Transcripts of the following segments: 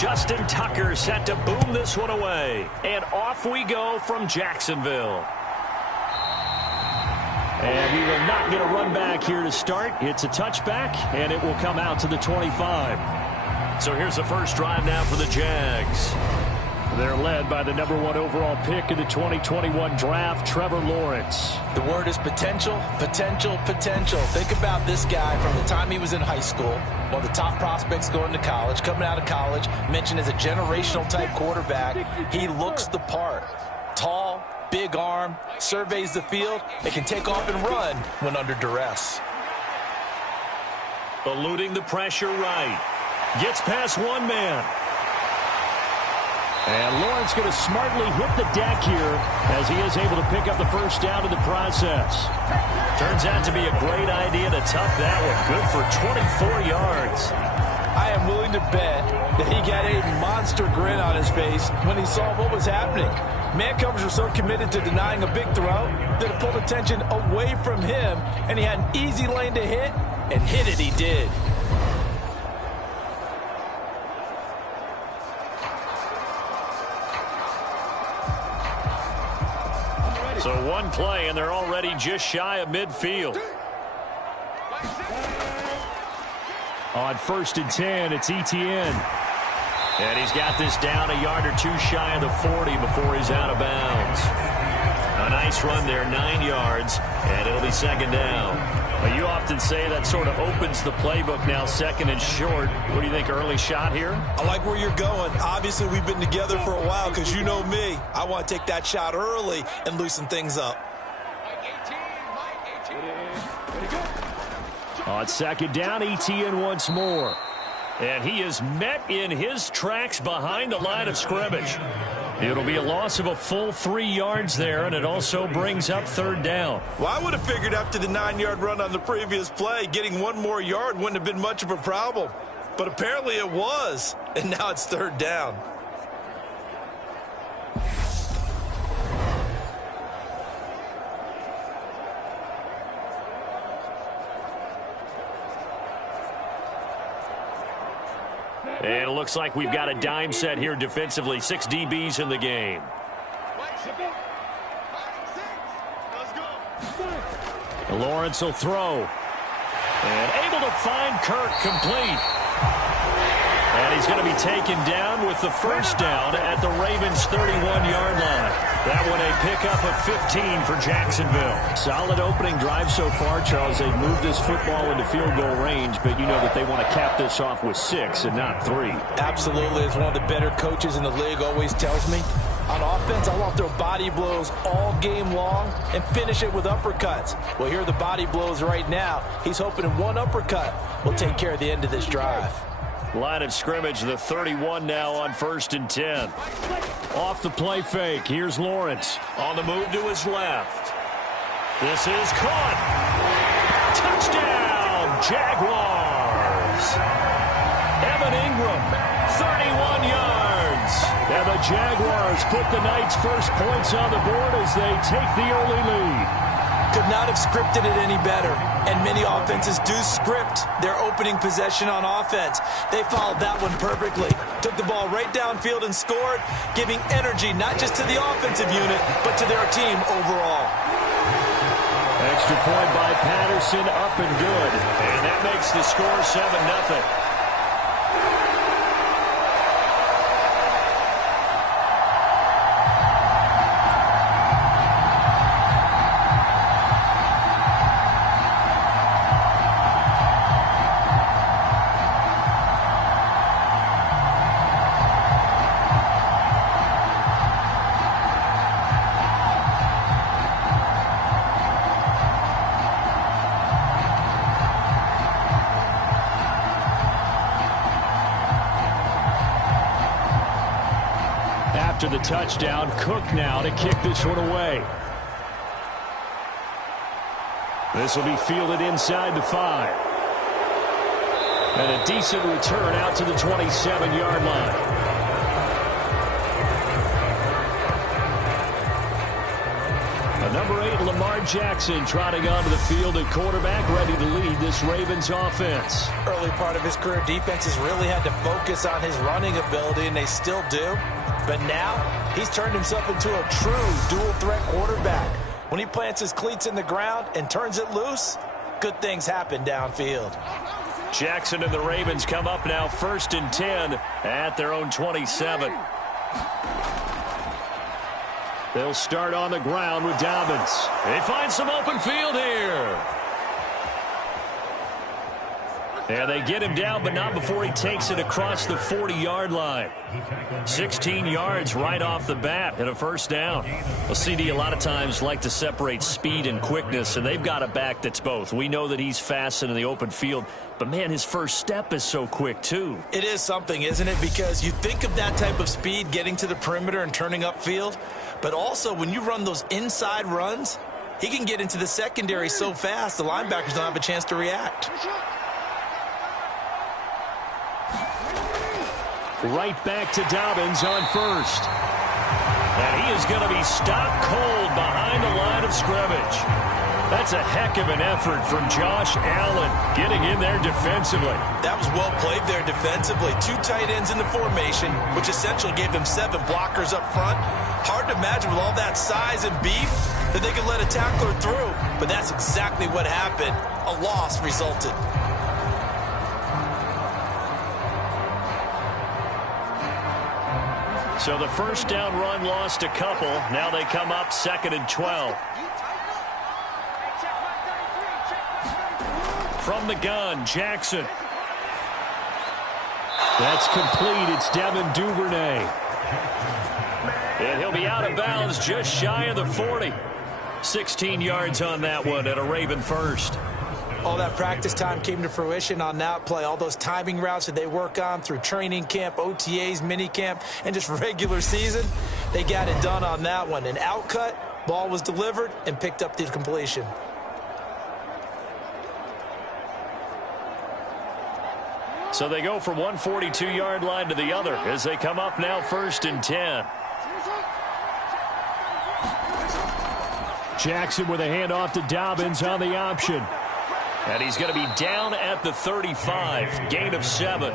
Justin Tucker set to boom this one away. And off we go from Jacksonville. And we will not get a run back here to start. It's a touchback, and it will come out to the 25. So here's the first drive now for the Jags. They're led by the #1 overall pick in the 2021 draft, Trevor Lawrence. The word is potential, potential, potential. Think about this guy from the time he was in high school, one of the top prospects going to college, coming out of college, mentioned as a generational type quarterback. He looks the part. Tall, big arm, surveys the field, and can take off and run when under duress. Eluding the pressure right. Gets past one man. And Lawrence going to smartly hit the deck here as he is able to pick up the first down in the process. Turns out to be a great idea to tuck that one. Good for 24 yards. I am willing to bet that he got a monster grin on his face when he saw what was happening. Man coverage was so committed to denying a big throw that it pulled attention away from him, and he had an easy lane to hit, and hit it he did. So one play, and they're already just shy of midfield. On 1st and 10, it's Etienne. And he's got this down a yard or two shy of the 40 before he's out of bounds. A nice run there, 9 yards, and it'll be second down. Well, you often say that sort of opens the playbook now, 2nd and short. What do you think, early shot here? I like where you're going. Obviously, we've been together for a while because you know me. I want to take that shot early and loosen things up. On 2nd down, Etienne once more. And he is met in his tracks behind the line of scrimmage. It'll be a loss of a full 3 yards there, and it also brings up 3rd down. Well, I would have figured after the 9-yard run on the previous play, getting one more yard wouldn't have been much of a problem. But apparently it was, and now it's 3rd down. And it looks like we've got a dime set here defensively. 6 DBs in the game. Lawrence will throw. And able to find Kirk complete. And he's going to be taken down with the first down at the Ravens' 31-yard line. That one a pickup of 15 for Jacksonville. Solid opening drive so far, Charles. They've moved this football into field goal range, but you know that they want to cap this off with 6 and not 3. Absolutely. As one of the better coaches in the league always tells me, on offense, I want to throw body blows all game long and finish it with uppercuts. Well, here are the body blows right now. He's hoping in one uppercut will take care of the end of this drive. Line of scrimmage, the 31 now on 1st and 10. Off the play fake. Here's Lawrence on the move to his left. This is caught. Touchdown, Jaguars. Evan Ingram, 31 yards. And the Jaguars put the night's first points on the board as they take the early lead. Could not have scripted it any better. And many offenses do script their opening possession on offense. They followed that one perfectly. Took the ball right downfield and scored, giving energy not just to the offensive unit, but to their team overall. Extra point by Patterson, up and good. And that makes the score 7-0. After the touchdown, Cook now to kick this one away. This will be fielded inside the 5. And a decent return out to the 27-yard line. A number 8, Lamar Lamar Jackson trotting onto the field at quarterback, ready to lead this Ravens offense. Early part of his career, defenses really had to focus on his running ability, and they still do. But now, he's turned himself into a true dual-threat quarterback. When he plants his cleats in the ground and turns it loose, good things happen downfield. Jackson and the Ravens come up now 1st and 10 at their own 27. They'll start on the ground with Dobbins. They find some open field here. And they get him down, but not before he takes it across the 40-yard line. 16 yards right off the bat and a first down. Well, CD a lot of times like to separate speed and quickness, and they've got a back that's both. We know that he's fast in the open field, but, man, his first step is so quick, too. It is something, isn't it? Because you think of that type of speed getting to the perimeter and turning upfield, but also when you run those inside runs, he can get into the secondary so fast the linebackers don't have a chance to react. Right back to Dobbins on first. And he is going to be stopped cold behind the line of scrimmage. That's a heck of an effort from Josh Allen getting in there defensively. That was well played there defensively. 2 tight ends in the formation, which essentially gave them 7 blockers up front. Hard to imagine with all that size and beef that they could let a tackler through. But that's exactly what happened. A loss resulted. So the first down run lost a couple. Now they come up 2nd and 12. From the gun, Jackson. That's complete. It's Devin Duvernay. And he'll be out of bounds just shy of the 40. 16 yards on that one and a Raven first. All that practice time came to fruition on that play. All those timing routes that they work on through training camp, OTAs, minicamp, and just regular season, they got it done on that one. An outcut, ball was delivered, and picked up the completion. So they go from one 42-yard line to the other as they come up now 1st and 10. Jackson with a handoff to Dobbins on the option. And he's going to be down at the 35, gain of 7.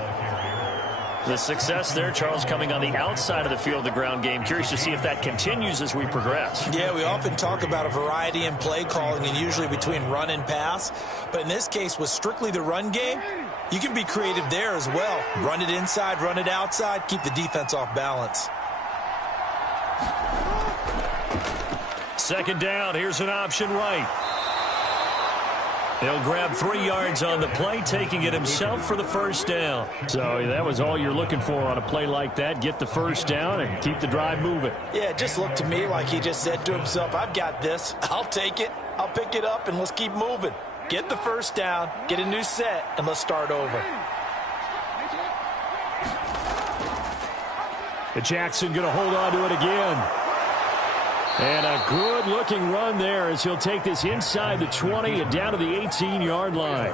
The success there, Charles, coming on the outside of the field, the ground game. Curious to see if that continues as we progress. Yeah, we often talk about a variety in play calling and usually between run and pass. But in this case, with strictly the run game, you can be creative there as well. Run it inside, run it outside, keep the defense off balance. 2nd down, here's an option right. He'll grab 3 yards on the play, taking it himself for the first down. So that was all you're looking for on a play like that. Get the first down and keep the drive moving. Yeah, it just looked to me like he just said to himself, I've got this. I'll take it. I'll pick it up, and let's keep moving. Get the first down, get a new set, and let's start over. Jackson going to hold on to it again. And a good-looking run there as he'll take this inside the 20 and down to the 18-yard line.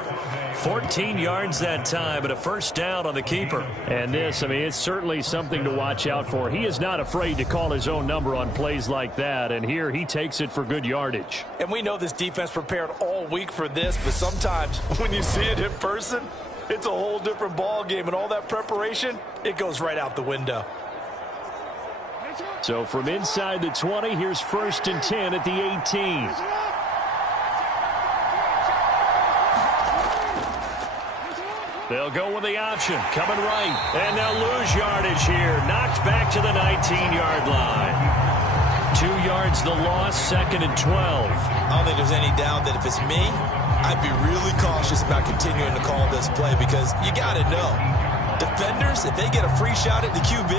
14 yards that time, but a first down on the keeper. And this, I mean, it's certainly something to watch out for. He is not afraid to call his own number on plays like that, and here he takes it for good yardage. And we know this defense prepared all week for this, but sometimes when you see it in person, it's a whole different ball game, and all that preparation, it goes right out the window. So from inside the 20, here's 1st and 10 at the 18. They'll go with the option, coming right. And they'll lose yardage here. Knocked back to the 19-yard line. 2 yards the loss, 2nd and 12. I don't think there's any doubt that if it's me, I'd be really cautious about continuing to call this play because you got to know, defenders, if they get a free shot at the QB,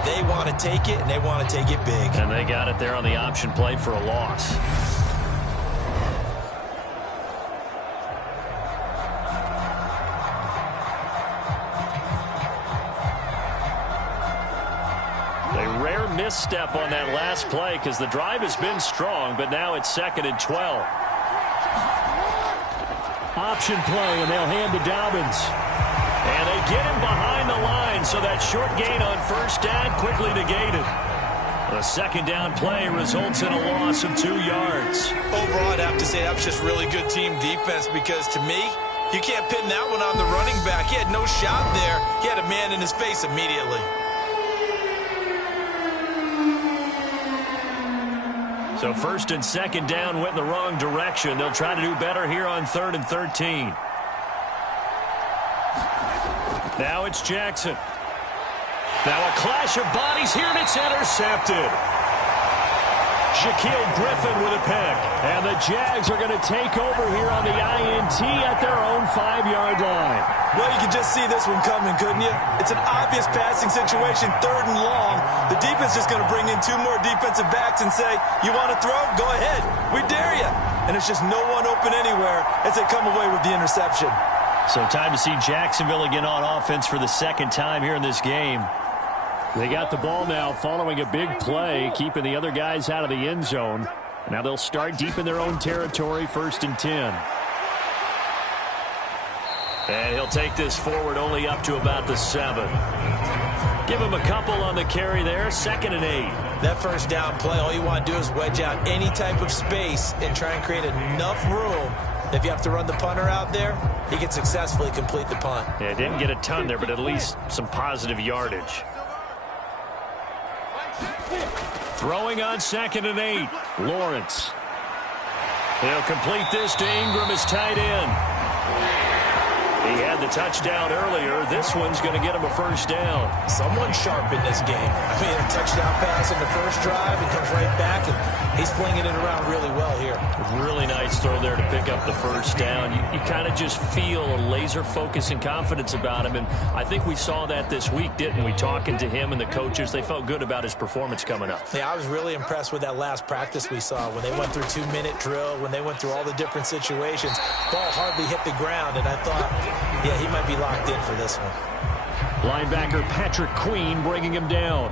they want to take it, and they want to take it big. And they got it there on the option play for a loss. A rare misstep on that last play because the drive has been strong, but now it's 2nd and 12. Option play, and they'll hand to Dobbins. And they get him behind the line, so that short gain on first down quickly negated. The second down play results in a loss of 2 yards. Overall, I'd have to say that was just really good team defense because to me, you can't pin that one on the running back. He had no shot there. He had a man in his face immediately. So first and second down went in the wrong direction. They'll try to do better here on 3rd and 13. Now it's Jackson. Now a clash of bodies here, and it's intercepted. Shaquille Griffin with a pick. And the Jags are going to take over here on the INT at their own 5-yard line. Well, you can just see this one coming, couldn't you? It's an obvious passing situation, 3rd and long. The defense is going to bring in 2 more defensive backs and say, you want to throw? Go ahead. We dare you. And it's just no one open anywhere as they come away with the interception. So time to see Jacksonville again on offense for the second time here in this game. They got the ball now following a big play, keeping the other guys out of the end zone. Now they'll start deep in their own territory, 1st and 10. And he'll take this forward only up to about the 7. Give him a couple on the carry there, 2nd and 8. That first down play, all you want to do is wedge out any type of space and try and create enough room. If you have to run the punter out there, he can successfully complete the punt. Yeah, didn't get a ton there, but at least some positive yardage. Throwing on 2nd and 8. Lawrence. He'll complete this to Ingram, his tight end. He had the touchdown earlier. This one's going to get him a first down. Someone sharp in this game. I mean, a touchdown pass in the first drive. He comes right back, and he's flinging it around really well here. Really nice throw there to pick up the first down. You kind of just feel a laser focus and confidence about him, and I think we saw that this week, didn't we? Talking to him and the coaches, they felt good about his performance coming up. Yeah, I was really impressed with that last practice we saw when they went through 2-minute drill, when they went through all the different situations. Ball hardly hit the ground, and I thought, yeah, he might be locked in for this one. Linebacker Patrick Queen bringing him down.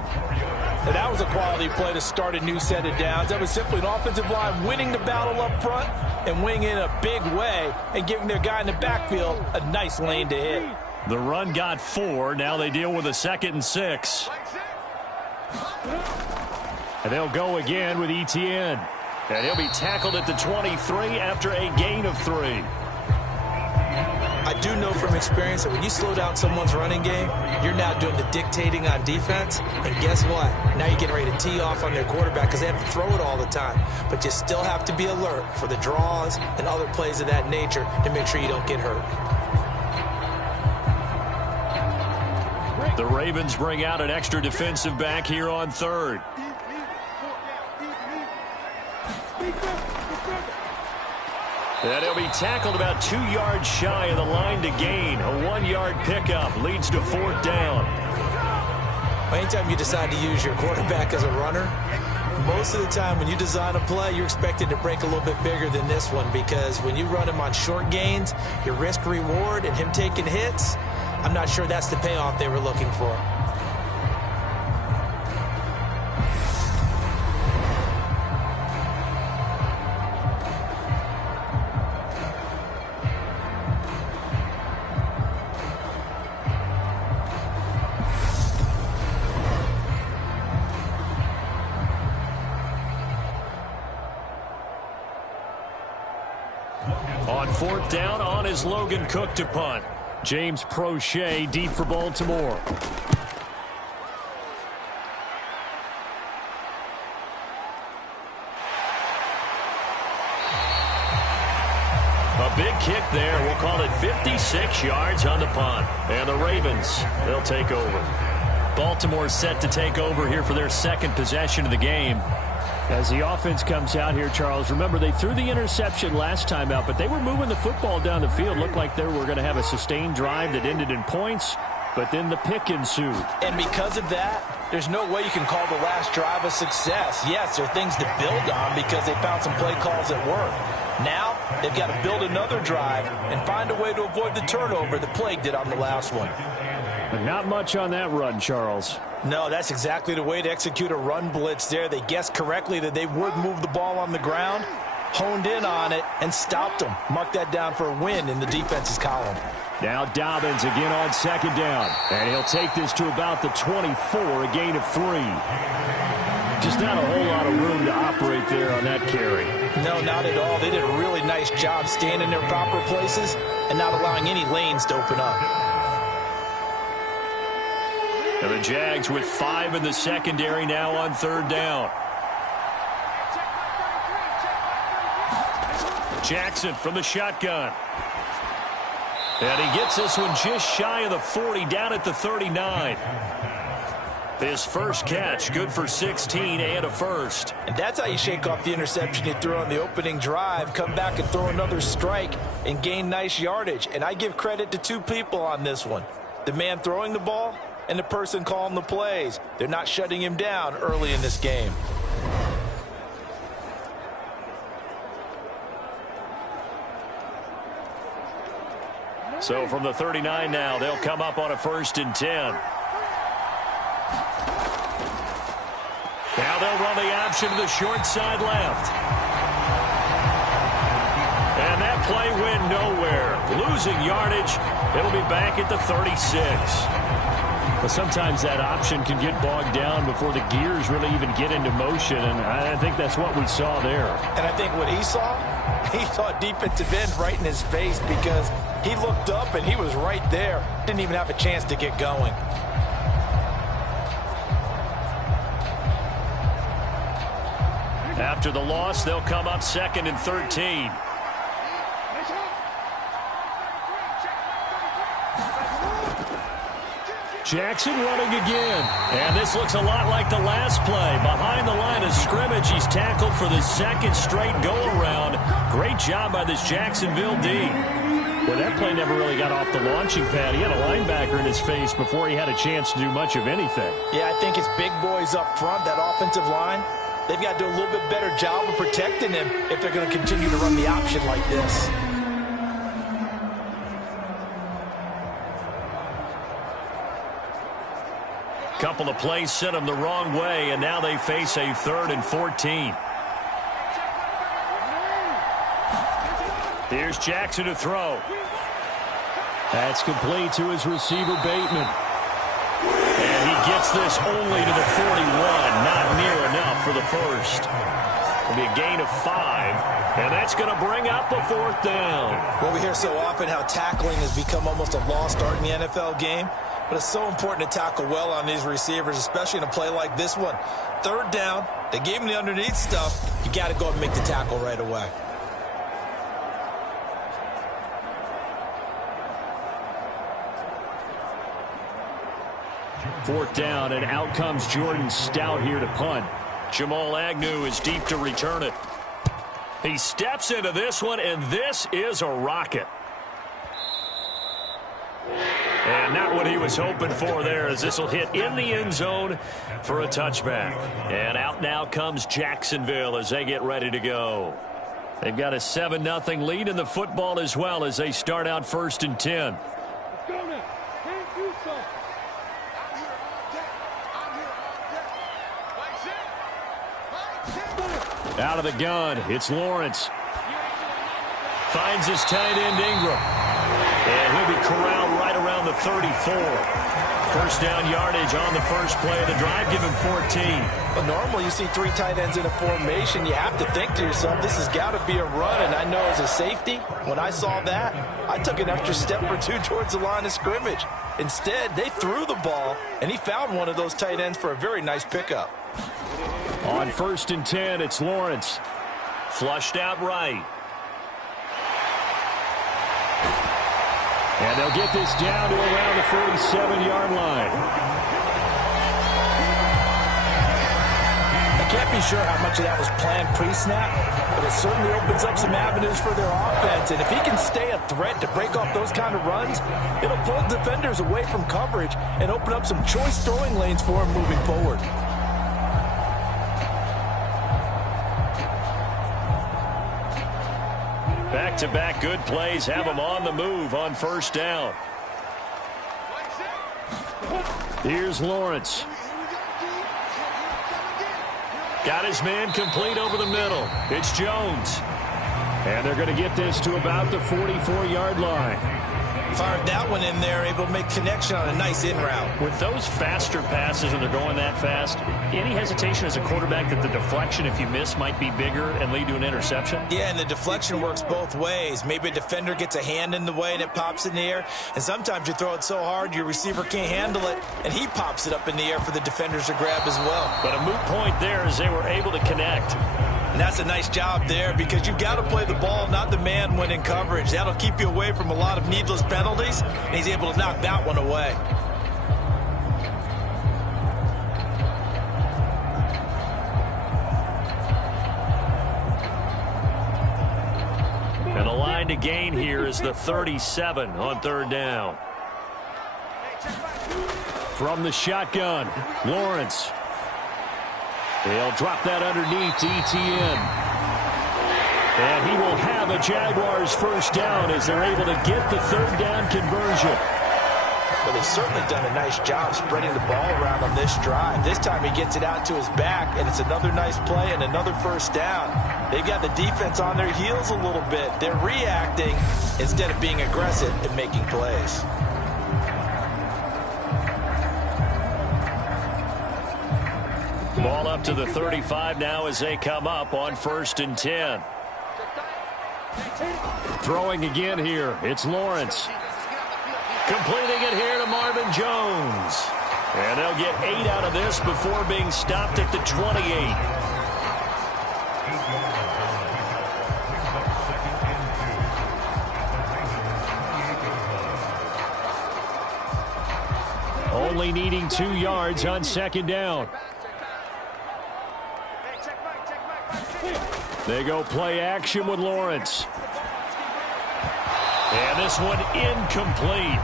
And that was a quality play to start a new set of downs. That was simply an offensive line winning the battle up front and winning in a big way and giving their guy in the backfield a nice lane to hit. The run got 4. Now they deal with a 2nd and 6. And they'll go again with Etienne. And he'll be tackled at the 23 after a gain of 3. I do know from experience that when you slow down someone's running game, you're now doing the dictating on defense. And guess what? Now you're getting ready to tee off on their quarterback because they have to throw it all the time. But you still have to be alert for the draws and other plays of that nature to make sure you don't get hurt. The Ravens bring out an extra defensive back here on 3rd. And he'll be tackled about 2 yards shy of the line to gain. A 1-yard pickup leads to 4th down. Anytime you decide to use your quarterback as a runner, most of the time when you design a play, you're expected to break a little bit bigger than this one because when you run him on short gains, your risk-reward and him taking hits, I'm not sure that's the payoff they were looking for. On 4th down, on is Logan Cook to punt. James Prochet deep for Baltimore. A big kick there. We'll call it 56 yards on the punt. And the Ravens, they'll take over. Baltimore set to take over here for their 2nd possession of the game. As the offense comes out here, Charles, remember they threw the interception last time out, but they were moving the football down the field. Looked like they were going to have a sustained drive that ended in points, but then the pick ensued. And because of that, there's no way you can call the last drive a success. Yes, there are things to build on because they found some play calls that work. Now, they've got to build another drive and find a way to avoid the turnover that plagued it on the last one. But not much on that run, Charles. No, that's exactly the way to execute a run blitz there. They guessed correctly that they would move the ball on the ground, honed in on it, and stopped them. Mark that down for a win in the defense's column. Now Dobbins again on 2nd down. And he'll take this to about the 24, a gain of 3. Just not a whole lot of room to operate there on that carry. No, not at all. They did a really nice job staying in their proper places and not allowing any lanes to open up. And the Jags with 5 in the secondary now on 3rd down. Jackson from the shotgun. And he gets this one just shy of the 40, down at the 39. His first catch, good for 16 and a first. And that's how you shake off the interception you threw on the opening drive, come back and throw another strike and gain nice yardage. And I give credit to 2 people on this one. The man throwing the ball and the person calling the plays. They're not shutting him down early in this game. So from the 39 now, they'll come up on a 1st and 10. Now they'll run the option to the short side left. And that play went nowhere. Losing yardage. It'll be back at the 36. But sometimes that option can get bogged down before the gears really even get into motion, and I think that's what we saw there. And I think what he saw defensive end right in his face, because he looked up and he was right there. Didn't even have a chance to get going. After the loss, they'll come up 2nd and 13. Jackson running again. And this looks a lot like the last play. Behind the line of scrimmage, he's tackled for the 2nd straight go-around. Great job by this Jacksonville D. Well, that play never really got off the launching pad. He had a linebacker in his face before he had a chance to do much of anything. Yeah, I think it's big boys up front, that offensive line. They've got to do a little bit better job of protecting him if they're going to continue to run the option like this. Couple of plays sent them the wrong way, and now they face a 3rd and 14. Here's Jackson to throw. That's complete to his receiver, Bateman. And he gets this only to the 41. Not near enough for the first. It'll be a gain of 5. And that's going to bring up the 4th down. Well, we hear so often how tackling has become almost a lost art in the NFL game. But it's so important to tackle well on these receivers, especially in a play like this one. 3rd down, they gave him the underneath stuff. You got to go and make the tackle right away. Fourth down, and out comes Jordan Stout here to punt. Jamal Agnew is deep to return it. He steps into this one, and this is a rocket. And not what he was hoping for there, as this will hit in the end zone for a touchback. And out now comes Jacksonville as they get ready to go. They've got a 7-0 lead in the football as well as they start out 1st and 10. Out of the gun, it's Lawrence. Finds his tight end Ingram. And he'll be corralled right around the 34. 1st down yardage on the first play of the drive. Give him 14. Well, normally you see 3 tight ends in a formation. You have to think to yourself, this has got to be a run. And I know as a safety, when I saw that, I took an extra step or 2 towards the line of scrimmage. Instead, they threw the ball, and he found one of those tight ends for a very nice pickup. On 1st and 10, it's Lawrence. Flushed out right. And they'll get this down to around the 47-yard line. I can't be sure how much of that was planned pre-snap, but it certainly opens up some avenues for their offense. And if he can stay a threat to break off those kind of runs, it'll pull defenders away from coverage and open up some choice throwing lanes for him moving forward. Back-to-back good plays have him on the move on 1st down. Here's Lawrence. Got his man complete over the middle. It's Jones. And they're going to get this to about the 44-yard line. Fired that one in there, able to make connection on a nice in route. With those faster passes and they're going that fast, any hesitation as a quarterback that the deflection, if you miss, might be bigger and lead to an interception? Yeah, and the deflection works both ways. Maybe a defender gets a hand in the way and it pops in the air, and sometimes you throw it so hard your receiver can't handle it, and he pops it up in the air for the defenders to grab as well. But a moot point there as they were able to connect. And that's a nice job there because you've got to play the ball, not the man when in coverage. That'll keep you away from a lot of needless penalties, and he's able to knock that one away. And the line to gain here is the 37 on third down. From the shotgun, Lawrence. They'll drop that underneath to Etienne. And he will have a Jaguars first down as they're able to get the third down conversion. Well, they've certainly done a nice job spreading the ball around on this drive. This time he gets it out to his back, and it's another nice play and another first down. They've got the defense on their heels a little bit. They're reacting instead of being aggressive and making plays. Ball up to the 35 now as they come up on 1st and 10. Throwing again here. It's Lawrence. Completing it here to Marvin Jones. And they'll get 8 out of this before being stopped at the 28. Only needing 2 yards on 2nd down. They go play action with Lawrence. And this one incomplete.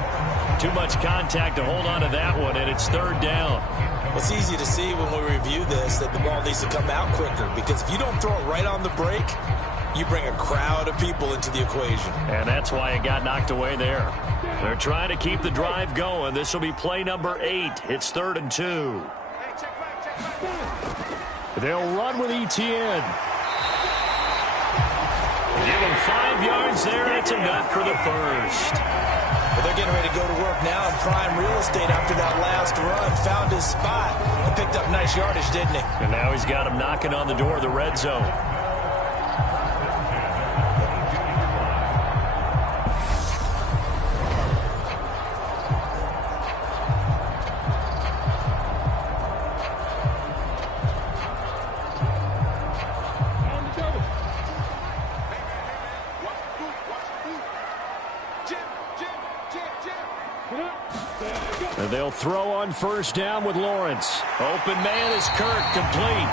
Too much contact to hold on to that one, and it's 3rd down. It's easy to see when we review this that the ball needs to come out quicker, because if you don't throw it right on the break, you bring a crowd of people into the equation. And that's why it got knocked away there. They're trying to keep the drive going. This will be play number 8. It's 3rd and 2. They'll run with Etienne. Give him 5 yards there, and it's enough for the first. Well, they're getting ready to go to work now in prime real estate after that last run. Found his spot and picked up nice yardage, didn't he? And now he's got him knocking on the door of the red zone. And they'll throw on 1st down with Lawrence. Open man is Kirk, complete.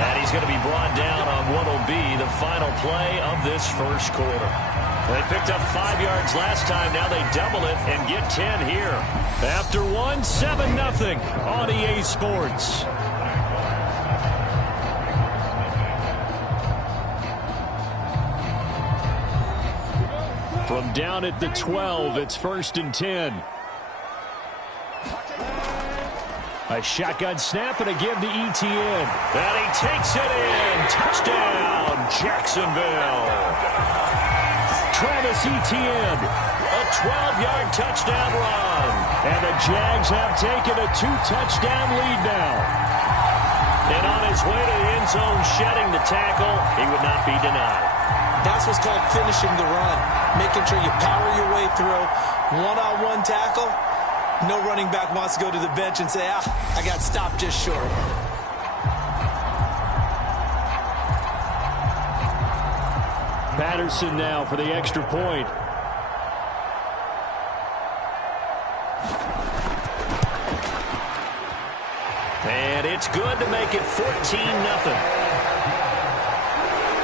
And he's going to be brought down on what will be the final play of this first quarter. They picked up 5 yards last time. Now they double it and get 10 here. After one, 7-0 on EA Sports. From down at the 12, it's 1st and 10. A shotgun snap and a give to Etienne. And he takes it in. Touchdown, Jacksonville. Travis Etienne, a 12-yard touchdown run. And the Jags have taken a 2-touchdown lead now. And on his way to the end zone, shedding the tackle, he would not be denied. That's what's called finishing the run. Making sure you power your way through. One-on-one tackle. No running back wants to go to the bench and say, I got stopped just short. Patterson now for the extra point. And it's good to make it 14-0.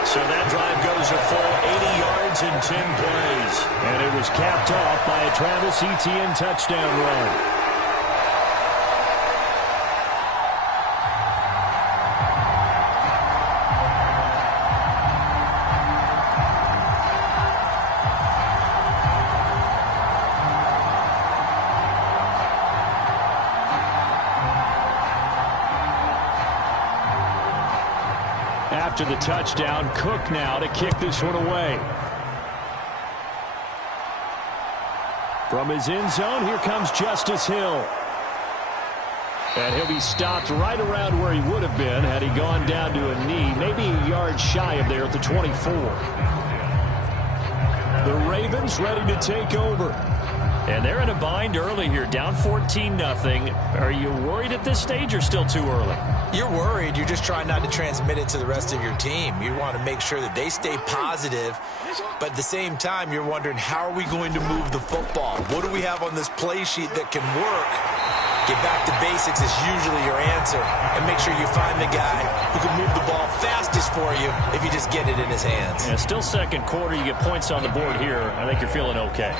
So that drive goes a full 80 yards in 10 plays. And it was capped off by a Travis Etienne touchdown run. After the touchdown, Cook now to kick this one away. From his end zone, here comes Justice Hill. And he'll be stopped right around where he would have been had he gone down to a knee, maybe a yard shy of there at the 24. The Ravens ready to take over. And they're in a bind early here, down 14-0. Are you worried at this stage or still too early? You're worried. You're just trying not to transmit it to the rest of your team. You want to make sure that they stay positive, but at the same time, you're wondering, how are we going to move the football? What do we have on this play sheet that can work? Get back to basics is usually your answer, and make sure you find the guy who can move the ball fastest for you if you just get it in his hands. Yeah, still second quarter. You get points on the board here. I think you're feeling okay.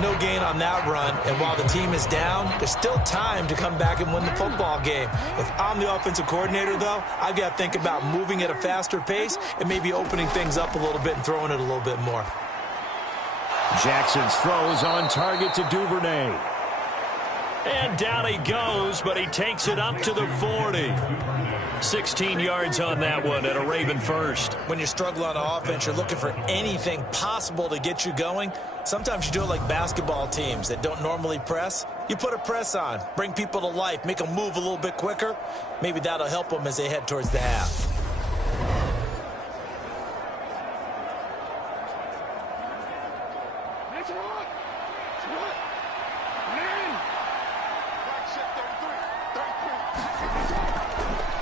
No gain on that run, and while the team is down, there's still time to come back and win the football game. If I'm the offensive coordinator, though, I've got to think about moving at a faster pace and maybe opening things up a little bit and throwing it a little bit more. Jackson's throws on target to Duvernay. And down he goes, but he takes it up to the 40. 16 yards on that one and a Raven first. When you're struggling on offense, you're looking for anything possible to get you going. Sometimes you do it like basketball teams that don't normally press. You put a press on, bring people to life, make them move a little bit quicker. Maybe that'll help them as they head towards the half.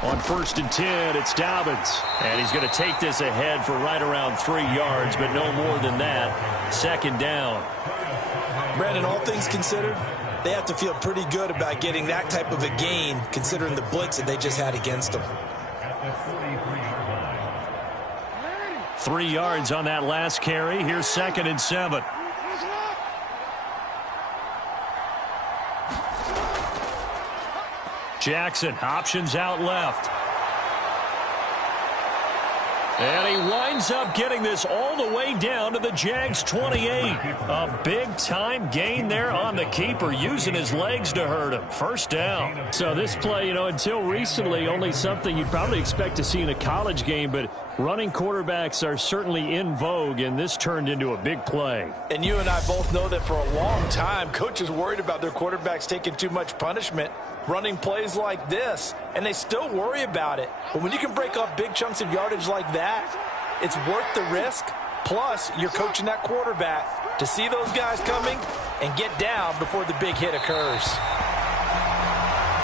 On 1st and 10, it's Dobbins. And he's going to take this ahead for right around 3 yards, but no more than that. 2nd down. Brandon, all things considered, they have to feel pretty good about getting that type of a gain, considering the blitz that they just had against them. 3 yards on that last carry. Here's 2nd and 7. Jackson, options out left. And he winds up getting this all the way down to the Jags 28. A big-time gain there on the keeper, using his legs to hurt him. 1st down. So this play, until recently, only something you'd probably expect to see in a college game, but running quarterbacks are certainly in vogue, and this turned into a big play. And you and I both know that for a long time, coaches worried about their quarterbacks taking too much punishment, running plays like this, and they still worry about it. But when you can break up big chunks of yardage like that, it's worth the risk. Plus, you're coaching that quarterback to see those guys coming and get down before the big hit occurs.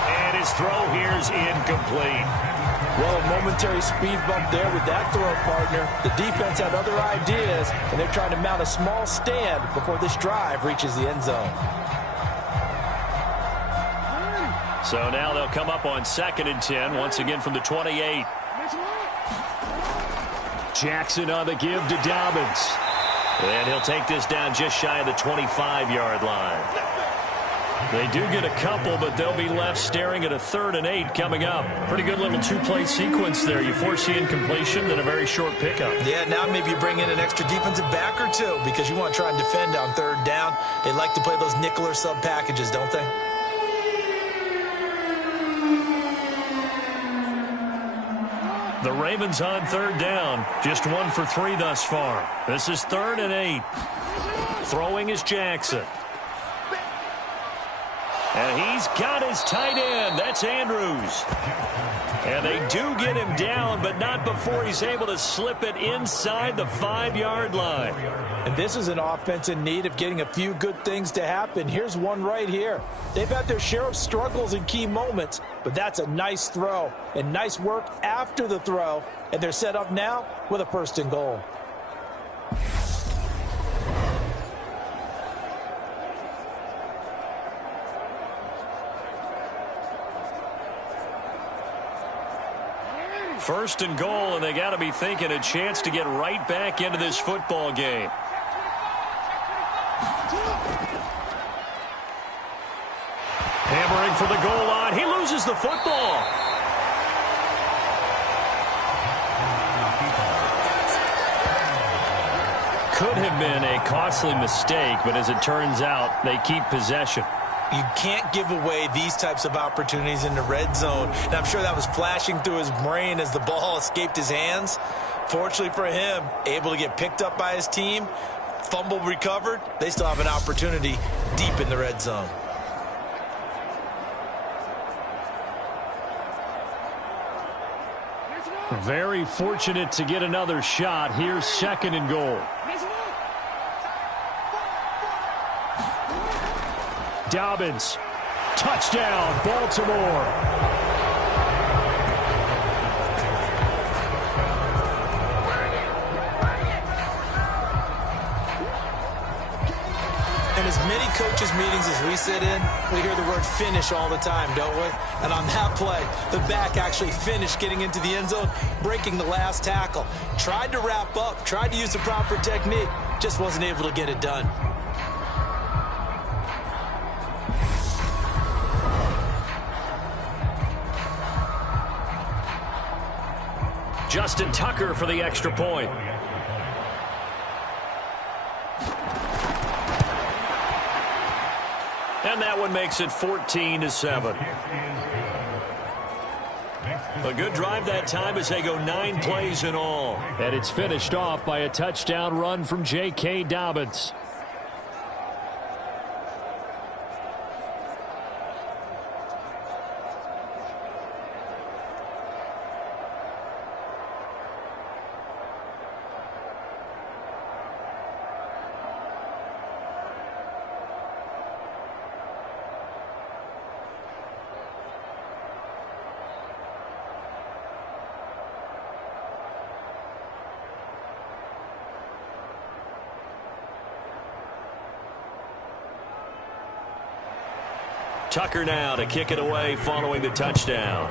And his throw here's incomplete. Well, a momentary speed bump there with that throw partner. The defense had other ideas, and they're trying to mount a small stand before this drive reaches the end zone. So now they'll come up on 2nd and 10, once again from the 28. Jackson on the give to Dobbins. And he'll take this down just shy of the 25-yard line. They do get a couple, but they'll be left staring at a 3rd and 8 coming up. Pretty good little 2-play sequence there. You force the incompletion, then a very short pickup. Yeah, now maybe you bring in an extra defensive back or two because you want to try and defend on 3rd down. They like to play those nickel or sub packages, don't they? The Ravens on 3rd down. Just 1 for 3 thus far. This is 3rd and 8. Throwing is Jackson. And he's got his tight end. That's Andrews. And they do get him down, but not before he's able to slip it inside the 5-yard line. And this is an offense in need of getting a few good things to happen. Here's one right here. They've had their share of struggles in key moments, but that's a nice throw and nice work after the throw. And they're set up now with a 1st and goal. First and goal, and they got to be thinking a chance to get right back into this football game. Hammering for the goal line. He loses the football. Could have been a costly mistake, but as it turns out, they keep possession. You can't give away these types of opportunities in the red zone. And I'm sure that was flashing through his brain as the ball escaped his hands. Fortunately for him, able to get picked up by his team, Fumble recovered. They still have an opportunity deep in the red zone. Very fortunate to get another shot. Here's 2nd and goal. Dobbins. Touchdown, Baltimore. In as many coaches' meetings as we sit in, we hear the word finish all the time, don't we? And on that play, the back actually finished getting into the end zone, breaking the last tackle. Tried to wrap up, tried to use the proper technique, just wasn't able to get it done. Justin Tucker for the extra point. And that one makes it 14-7. A good drive that time as they go 9 plays in all. And it's finished off by a touchdown run from J.K. Dobbins. Tucker now to kick it away following the touchdown.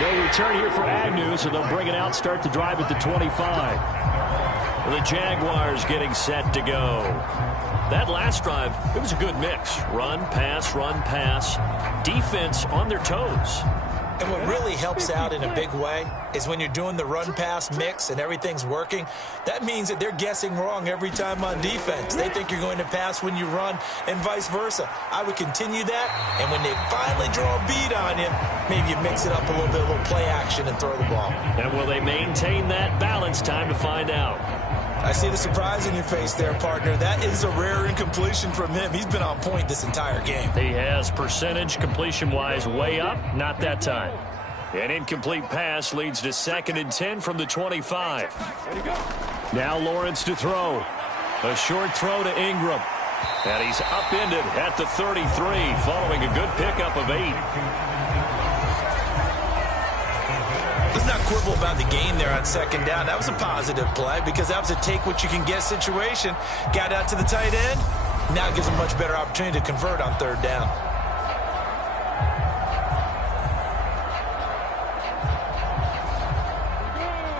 No return here for Agnew, so they'll bring it out, start the drive at the 25. The Jaguars getting set to go. That last drive, it was a good mix. Run, pass, defense on their toes. And what really helps out in a big way is when you're doing the run-pass mix and everything's working, that means that they're guessing wrong every time on defense. They think you're going to pass when you run and vice versa. I would continue that, and when they finally draw a beat on you, maybe you mix it up a little bit, a little play action and throw the ball. And will they maintain that balance? Time to find out. I see the surprise in your face there, partner. That is a rare incompletion from him. He's been on point this entire game. He has percentage completion-wise way up, not that time. An incomplete pass leads to 2nd and 10 from the 25. Now Lawrence to throw. A short throw to Ingram. And he's upended at the 33 following a good pickup of 8. Let's not quibble about the gain there on 2nd down. That was a positive play because that was a take-what-you-can-get situation. Got out to the tight end. Now it gives him a much better opportunity to convert on 3rd down.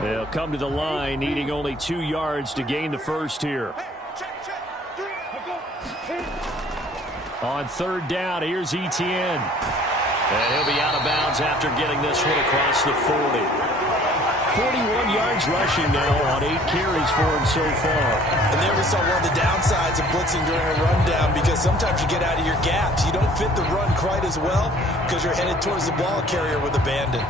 They'll come to the line, needing only 2 yards to gain the first here. On 3rd down, here's Etienne. And he'll be out of bounds after getting this one across the 40. 41 yards rushing now on 8 carries for him so far. And there we saw one of the downsides of blitzing during a rundown because sometimes you get out of your gaps. You don't fit the run quite as well because you're headed towards the ball carrier with abandon.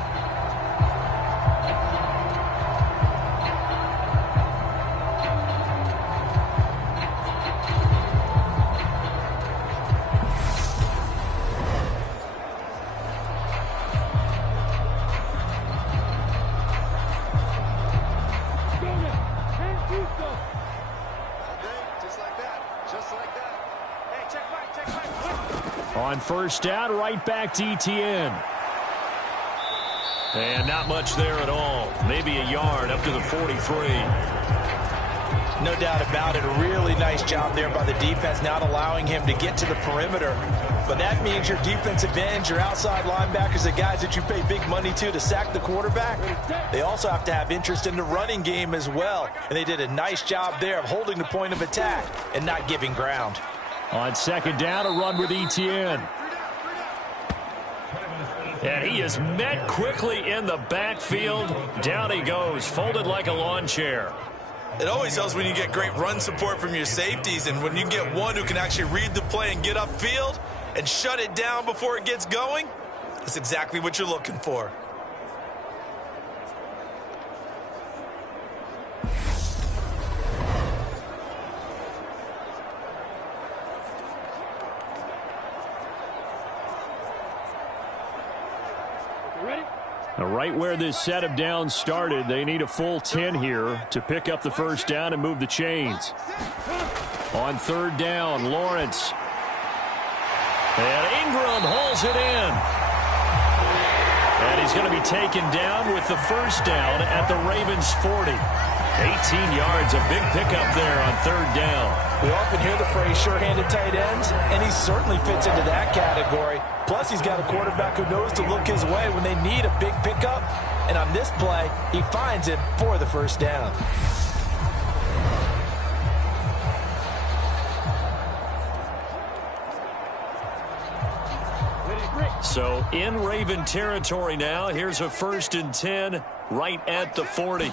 On 1st down, right back to Etienne. And not much there at all. Maybe a yard up to the 43. No doubt about it. A really nice job there by the defense, not allowing him to get to the perimeter. But that means your defensive ends, your outside linebackers, the guys that you pay big money to sack the quarterback, they also have to have interest in the running game as well. And they did a nice job there of holding the point of attack and not giving ground. On 2nd down, a run with Etienne. And he is met quickly in the backfield. Down he goes, folded like a lawn chair. It always helps when you get great run support from your safeties, and when you get one who can actually read the play and get upfield and shut it down before it gets going, that's exactly what you're looking for. Right where this set of downs started, they need a full 10 here to pick up the first down and move the chains. On third down, Lawrence. And Ingram hauls it in. And he's going to be taken down with the first down at the Ravens 40. 18 yards, a big pickup there on third down. We often hear the phrase sure-handed tight ends, and he certainly fits into that category. Plus, he's got a quarterback who knows to look his way when they need a big pickup. And on this play, he finds it for the first down. So in Raven territory now. Here's a 1st and 10 right at the 40.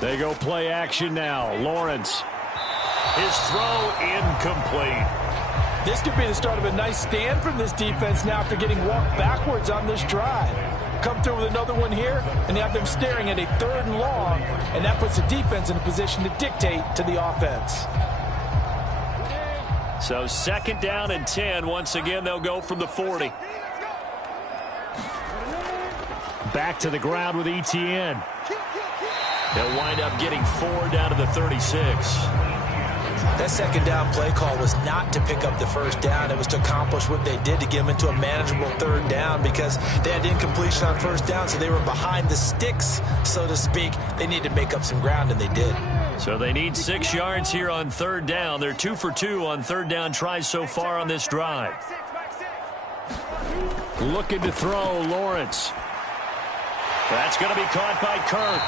They go play action now. Lawrence. His throw incomplete. This could be the start of a nice stand from this defense now after getting walked backwards on this drive. Come through with another one here, and you have them staring at a 3rd and long, and that puts the defense in a position to dictate to the offense. So 2nd down and 10. Once again, they'll go from the 40. Back to the ground with ETN. They'll wind up getting 4 down to the 36. That 2nd down play call was not to pick up the first down. It was to accomplish what they did to get them into a manageable 3rd down because they had incompletion on first down, so they were behind the sticks, so to speak. They needed to make up some ground, and they did. So they need 6 yards here on 3rd down. They're 2 for 2 on 3rd down tries so far on this drive. Looking to throw, Lawrence. That's going to be caught by Kirk.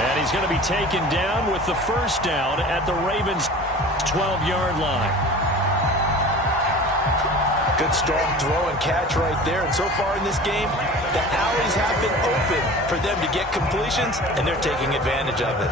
And he's going to be taken down with the first down at the Ravens' 12-yard line. Good strong throw and catch right there. And so far in this game, the alleys have been open for them to get completions, and they're taking advantage of it.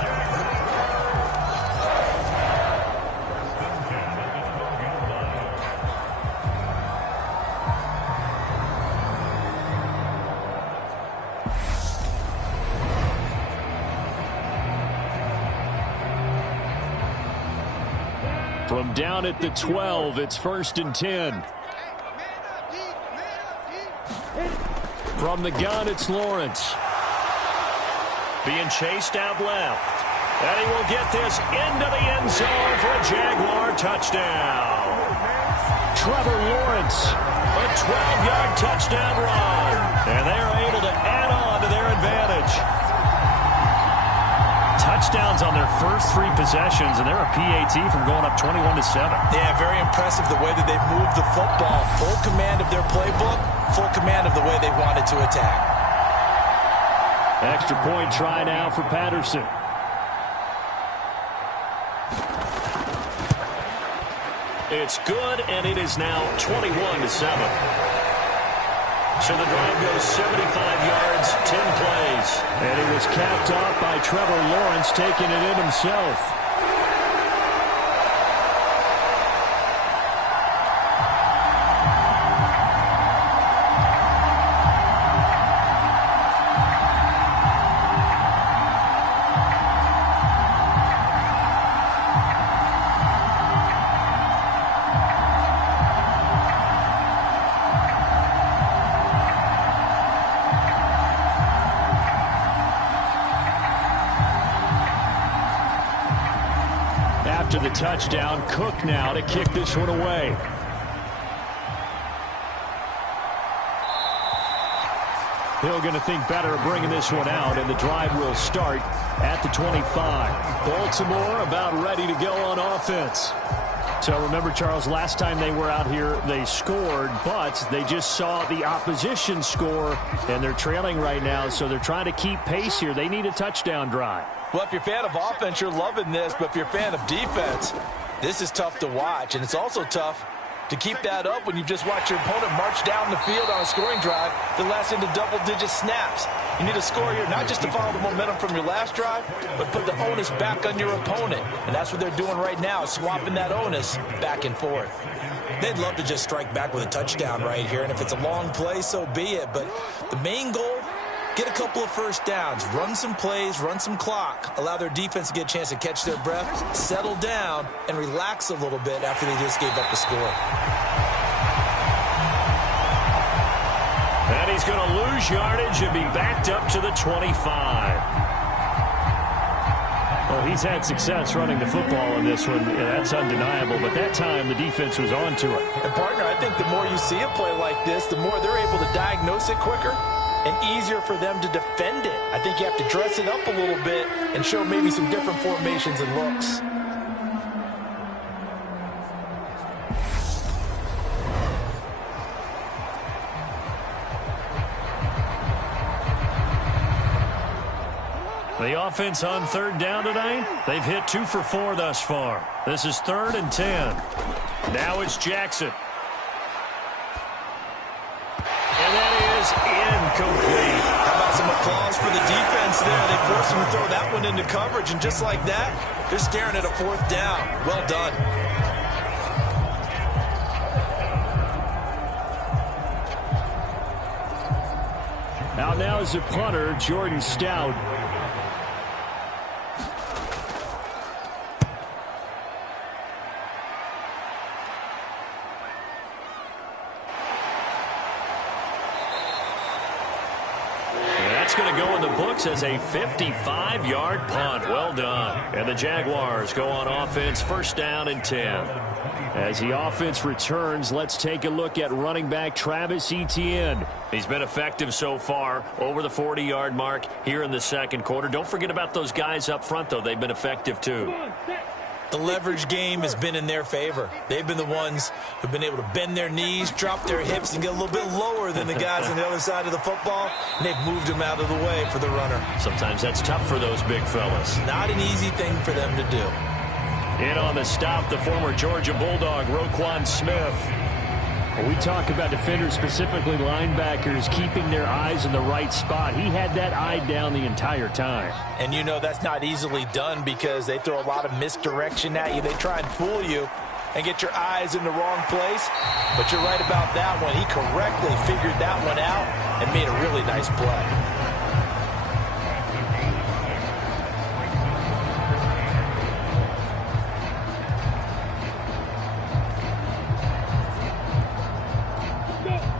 From down at the 12, it's 1st and 10. From the gun, it's Lawrence. Being chased out left. And he will get this into the end zone for a Jaguar touchdown. Trevor Lawrence, a 12-yard touchdown run. And they are able to add on to their advantage. Touchdowns on their first 3 possessions, and they're a PAT from going up 21-7. Yeah, very impressive the way that they've moved the football. Full command of their playbook, full command of the way they wanted to attack. Extra point try now for Patterson. It's good, and it is now 21-7. So the drive goes 75 yards, 10 plays. And it was capped off by Trevor Lawrence taking it in himself. After the touchdown, Cook now to kick this one away. Hill going to think better of bringing this one out, and the drive will start at the 25. Baltimore about ready to go on offense. So remember, Charles, last time they were out here, they scored, but they just saw the opposition score, and they're trailing right now, so they're trying to keep pace here. They need a touchdown drive. Well, if you're a fan of offense, you're loving this, but if you're a fan of defense, this is tough to watch, and it's also tough to keep that up when you've just watched your opponent march down the field on a scoring drive that lasts into double-digit snaps. You need a score here, not just to follow the momentum from your last drive, but put the onus back on your opponent. And that's what they're doing right now, swapping that onus back and forth. They'd love to just strike back with a touchdown right here, and if it's a long play, so be it. But the main goal, get a couple of first downs, run some plays, run some clock, allow their defense to get a chance to catch their breath, settle down, and relax a little bit after they just gave up a score. And he's going to lose yardage and be backed up to the 25. Well, he's had success running the football in this one. Yeah, that's undeniable. But that time, the defense was on to it. And, partner, I think the more you see a play like this, the more they're able to diagnose it quicker and easier for them to defend it. I think you have to dress it up a little bit and show maybe some different formations and looks. The offense on third down tonight, they've hit 2 for 4 thus far. This is 3rd and 10. Now it's Jackson. And that is incomplete. How about some applause for the defense there? They forced him to throw that one into coverage, and just like that, they're staring at a 4th down. Well done. Out now is the punter, Jordan Stout. Going to go in the books as a 55-yard punt. Well done. And the Jaguars go on offense, 1st down and 10. As the offense returns, let's take a look at running back Travis Etienne. He's been effective so far, over the 40-yard mark here in the 2nd quarter. Don't forget about those guys up front, though. They've been effective, too. The leverage game has been in their favor. They've been the ones who've been able to bend their knees, drop their hips, and get a little bit lower than the guys on the other side of the football, and they've moved them out of the way for the runner. Sometimes that's tough for those big fellas. Not an easy thing for them to do. In on the stop, the former Georgia Bulldog, Roquan Smith. We talk about defenders, specifically linebackers, keeping their eyes in the right spot. He had that eye down the entire time. And you know that's not easily done because they throw a lot of misdirection at you. They try and fool you and get your eyes in the wrong place. But you're right about that one. He correctly figured that one out and made a really nice play.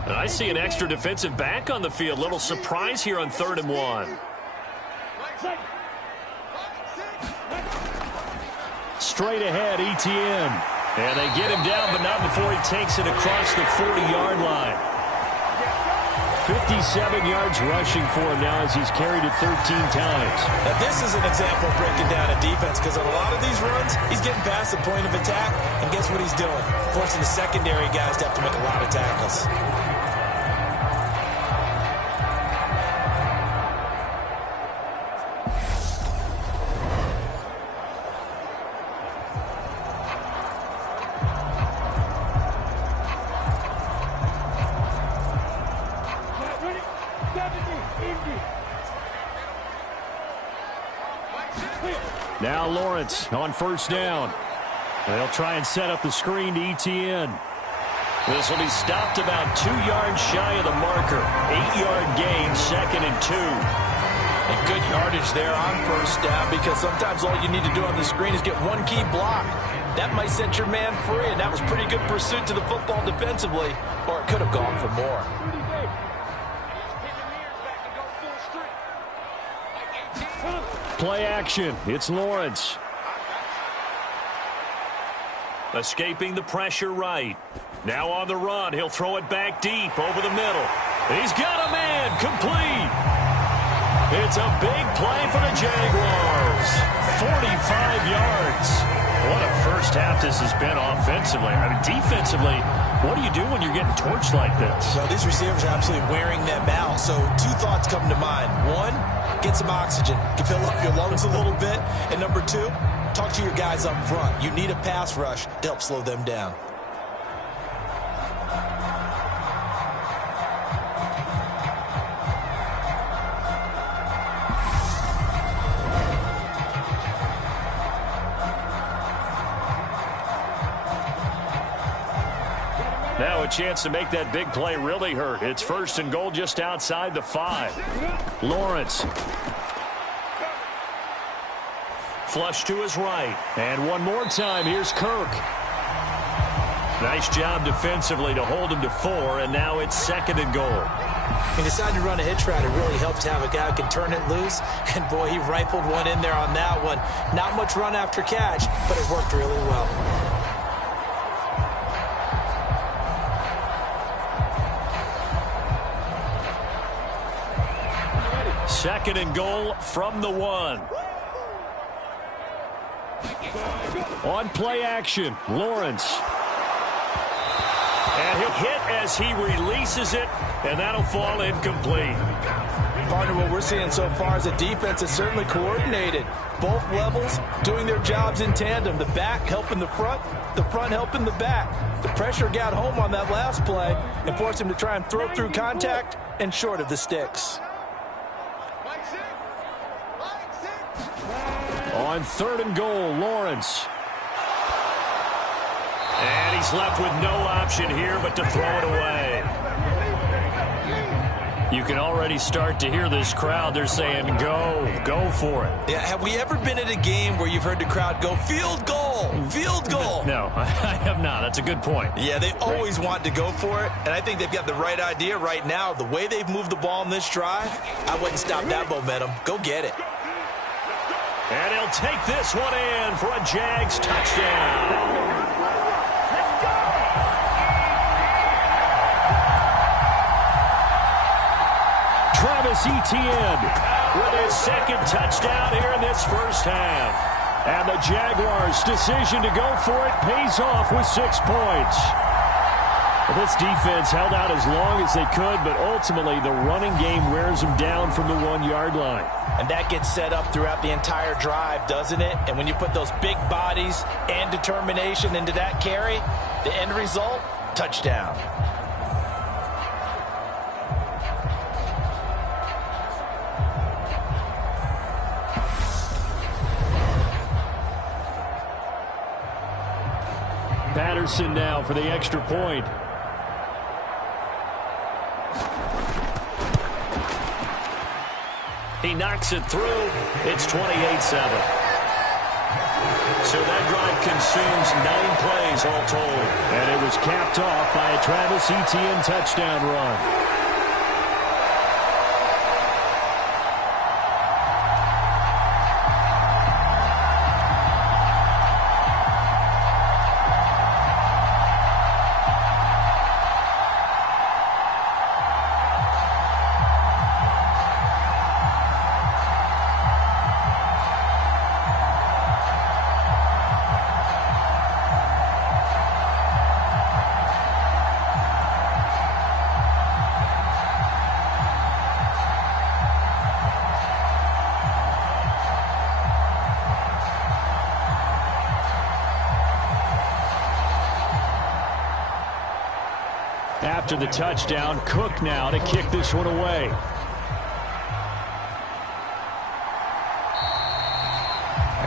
I see an extra defensive back on the field. Little surprise here on 3rd and 1. Straight ahead, Etienne. And they get him down, but not before he takes it across the 40-yard line. 57 yards rushing for him now as he's carried it 13 times. Now this is an example of breaking down a defense because on a lot of these runs, he's getting past the point of attack, and guess what he's doing? Forcing the secondary guys to have to make a lot of tackles. Now Lawrence on 1st down. They'll try and set up the screen to Etienne. This will be stopped about 2 yards shy of the marker. 8-yard gain, 2nd and 2. And good yardage there on 1st down because sometimes all you need to do on the screen is get one key block. That might set your man free, and that was pretty good pursuit to the football defensively, or it could have gone for more. Play action. It's Lawrence. Escaping the pressure right. Now on the run. He'll throw it back deep over the middle. He's got a man. Complete. It's a big play for the Jaguars. 45 yards. What a first half this has been offensively. I mean, defensively, what do you do when you're getting torched like this? So these receivers are absolutely wearing them out. So 2 thoughts come to mind. 1, get some oxygen. You can fill up your lungs a little bit. And number 2, talk to your guys up front. You need a pass rush to help slow them down. Now a chance to make that big play really hurt. It's 1st and goal just outside the 5. Lawrence. Flush to his right. And one more time, here's Kirk. Nice job defensively to hold him to 4, and now it's 2nd and goal. He decided to run a hitch route. It really helps to have a guy who can turn it loose. And, boy, he rifled one in there on that one. Not much run after catch, but it worked really well. Second and goal from the 1. On play action, Lawrence. And he'll hit as he releases it, and that'll fall incomplete. Partner, what we're seeing so far is a defense that's certainly coordinated. Both levels doing their jobs in tandem. The back helping the front helping the back. The pressure got home on that last play and forced him to try and throw through contact and short of the sticks. On third and goal, Lawrence. And he's left with no option here but to throw it away. You can already start to hear this crowd. They're saying, go for it. Yeah, have we ever been at a game where you've heard the crowd go, field goal, field goal? No, I have not. That's a good point. Yeah, they always want to go for it, and I think they've got the right idea right now. The way they've moved the ball in this drive, I wouldn't stop that momentum. Go get it. And he'll take this one in for a Jags touchdown. Travis Etienne with his second touchdown here in this first half. And the Jaguars' decision to go for it pays off with 6 points. Well, this defense held out as long as they could, but ultimately the running game wears them down from the 1-yard line. And that gets set up throughout the entire drive, doesn't it? And when you put those big bodies and determination into that carry, the end result, touchdown. Patterson now for the extra point. He knocks it through. It's 28-7. So that drive consumes 9 plays all told. And it was capped off by a Travis Etienne touchdown run. After the touchdown, Cook now to kick this one away.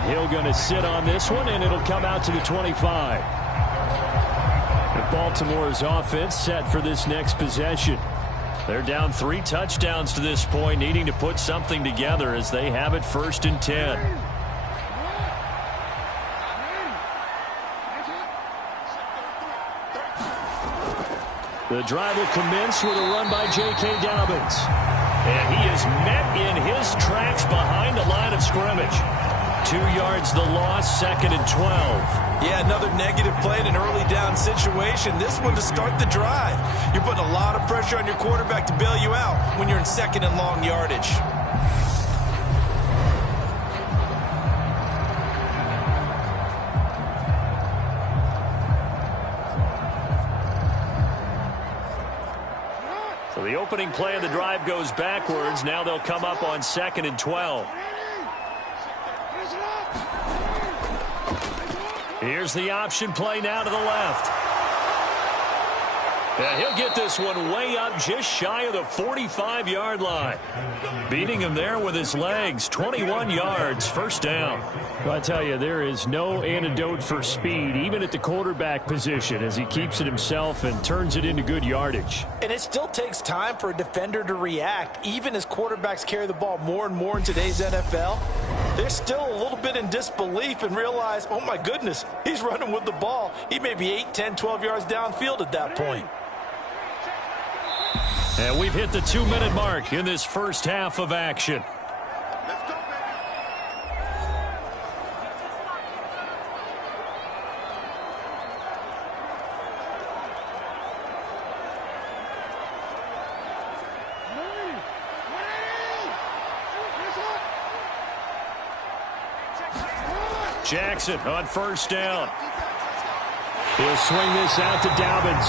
Hill going to sit on this one, and it'll come out to the 25. Baltimore's offense set for this next possession. They're down 3 touchdowns to this point, needing to put something together as they have it 1st and 10. The drive will commence with a run by J.K. Dobbins. And he is met in his tracks behind the line of scrimmage. 2 yards the loss, 2nd and 12. Yeah, another negative play in an early down situation. This one to start the drive. You're putting a lot of pressure on your quarterback to bail you out when you're in 2nd and long yardage. So the opening play of the drive goes backwards. Now they'll come up on 2nd and 12. Here's the option play now to the left. And he'll get this one way up just shy of the 45-yard line. Beating him there with his legs. 21 yards, 1st down. Well, I tell you, there is no antidote for speed, even at the quarterback position, as he keeps it himself and turns it into good yardage. And it still takes time for a defender to react, even as quarterbacks carry the ball more and more in today's NFL. They're still a little bit in disbelief and realize, oh my goodness, he's running with the ball. He may be 8, 10, 12 yards downfield at that point. And we've hit the 2-minute mark in this first half of action. Jackson on first down. He'll swing this out to Dobbins.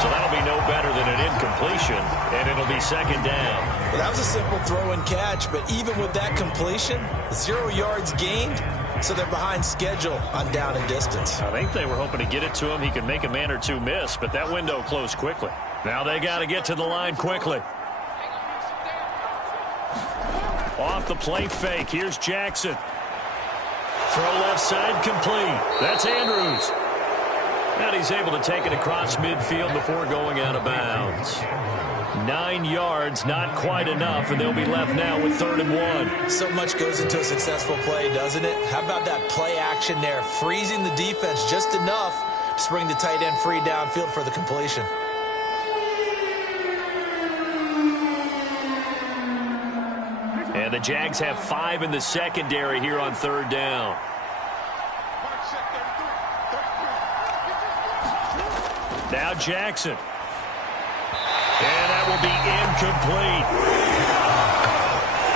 So that'll be no better than an incompletion, and it'll be second down. Well, that was a simple throw and catch, but even with that completion, 0 yards gained, so they're behind schedule on down and distance. I think they were hoping to get it to him. He could make a man or two miss, but that window closed quickly. Now they got to get to the line quickly. Off the play fake, here's Jackson. Throw left side complete. That's Andrews. And he's able to take it across midfield before going out of bounds. 9 yards, not quite enough, and they'll be left now with 3rd and 1. So much goes into a successful play, doesn't it? How about that play action there, freezing the defense just enough to bring the tight end free downfield for the completion. And the Jags have 5 in the secondary here on 3rd down. Now Jackson. And that will be incomplete.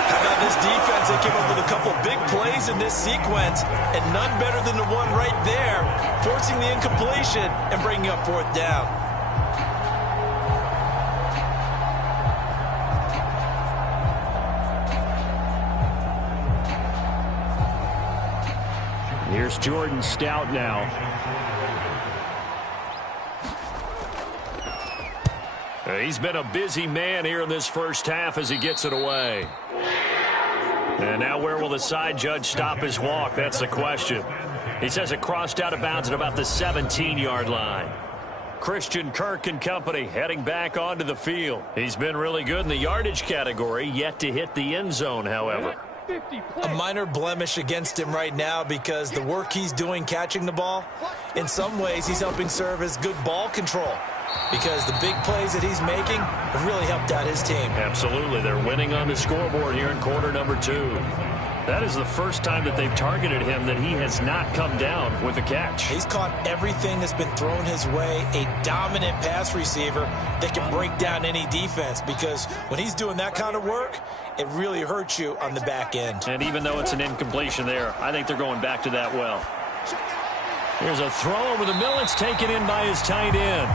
How about this defense? They came up with a couple big plays in this sequence, and none better than the one right there, forcing the incompletion and bringing up 4th down. Here's Jordan Stout now. He's been a busy man here in this first half as he gets it away. And now where will the side judge stop his walk? That's the question. He says it crossed out of bounds at about the 17-yard line. Christian Kirk and company heading back onto the field. He's been really good in the yardage category, yet to hit the end zone, however. A minor blemish against him right now because the work he's doing catching the ball, in some ways he's helping serve as good ball control because the big plays that he's making have really helped out his team. Absolutely. They're winning on the scoreboard here in quarter number 2. That is the first time that they've targeted him that he has not come down with a catch. He's caught everything that's been thrown his way, a dominant pass receiver that can break down any defense because when he's doing that kind of work, it really hurts you on the back end. And even though it's an incompletion there, I think they're going back to that well. Here's a throw over the middle. It's taken in by his tight end.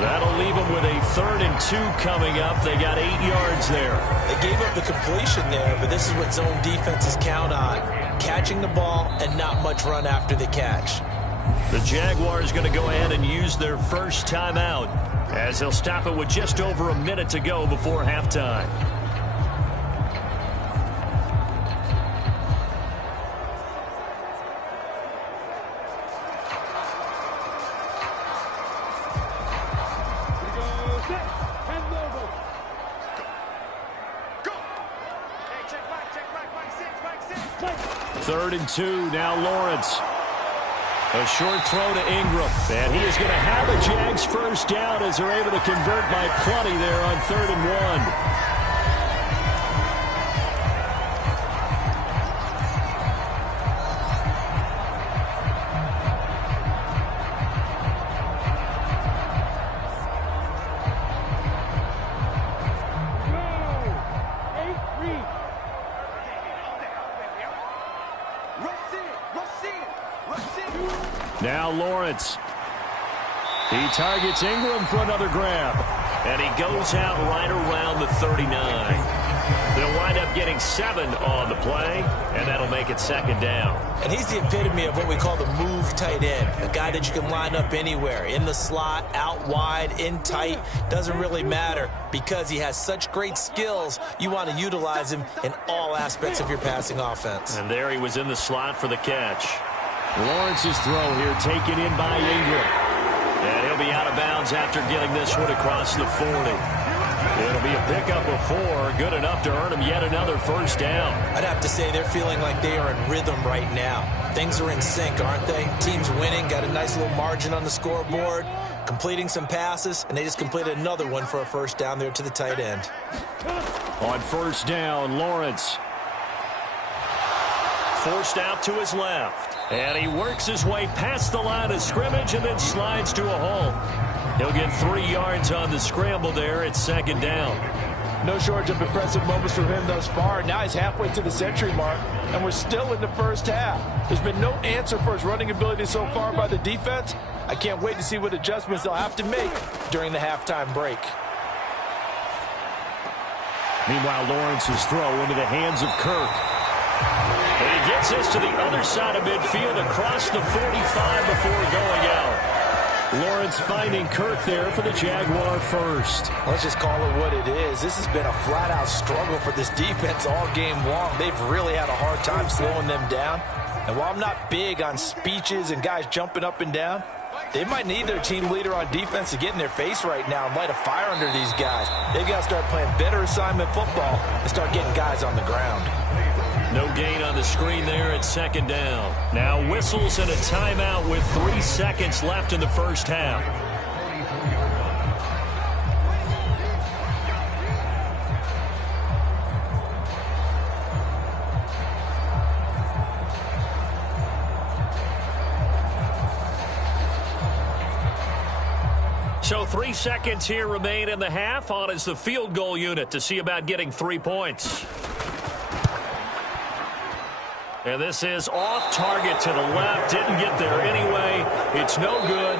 That'll leave them with a 3rd and 2 coming up. They got 8 yards there. They gave up the completion there, but this is what zone defenses count on. Catching the ball and not much run after the catch. The Jaguars going to go ahead and use their first timeout as they'll stop it with just over a minute to go before halftime. Third and 2, now Lawrence. A short throw to Ingram. And he is going to have a Jags first down as they're able to convert by plenty there on 3rd and 1. Now Lawrence. He targets Ingram for another grab. And he goes out right around the 39. They'll wind up getting 7 on the play, and that'll make it second down. And he's the epitome of what we call the move tight end, a guy that you can line up anywhere, in the slot, out wide, in tight, doesn't really matter because he has such great skills. You want to utilize him in all aspects of your passing offense. And there he was in the slot for the catch. Lawrence's throw here taken in by Ingram. And he'll be out of bounds after getting this one across the 40. It'll be a pickup of 4, good enough to earn him yet another first down. I'd have to say they're feeling like they are in rhythm right now. Things are in sync, aren't they? Team's winning, got a nice little margin on the scoreboard. completing some passes, and they just completed another one for a first down there to the tight end. On first down, Lawrence. Forced out to his left. And he works his way past the line of scrimmage and then slides to a hole. He'll get 3 yards on the scramble there at second down. No shortage of impressive moments from him thus far. Now he's halfway to the century mark, and we're still in the first half. There's been no answer for his running ability so far by the defense. I can't wait to see what adjustments they'll have to make during the halftime break. Meanwhile, Lawrence's throw into the hands of Kirk. And he gets this to the other side of midfield across the 45 before going out. Lawrence finding Kirk there for the Jaguar first. Let's just call it what it is. This has been a flat-out struggle for this defense all game long. They've really had a hard time slowing them down. And while I'm not big on speeches and guys jumping up and down, they might need their team leader on defense to get in their face right now and light a fire under these guys. They've got to start playing better assignment football and start getting guys on the ground. No gain on the screen there at second down. Now whistles and a timeout with 3 seconds left in the first half. So 3 seconds here remain in the half. On is the field goal unit to see about getting 3 points. And this is off target to the left. Didn't get there anyway. It's no good.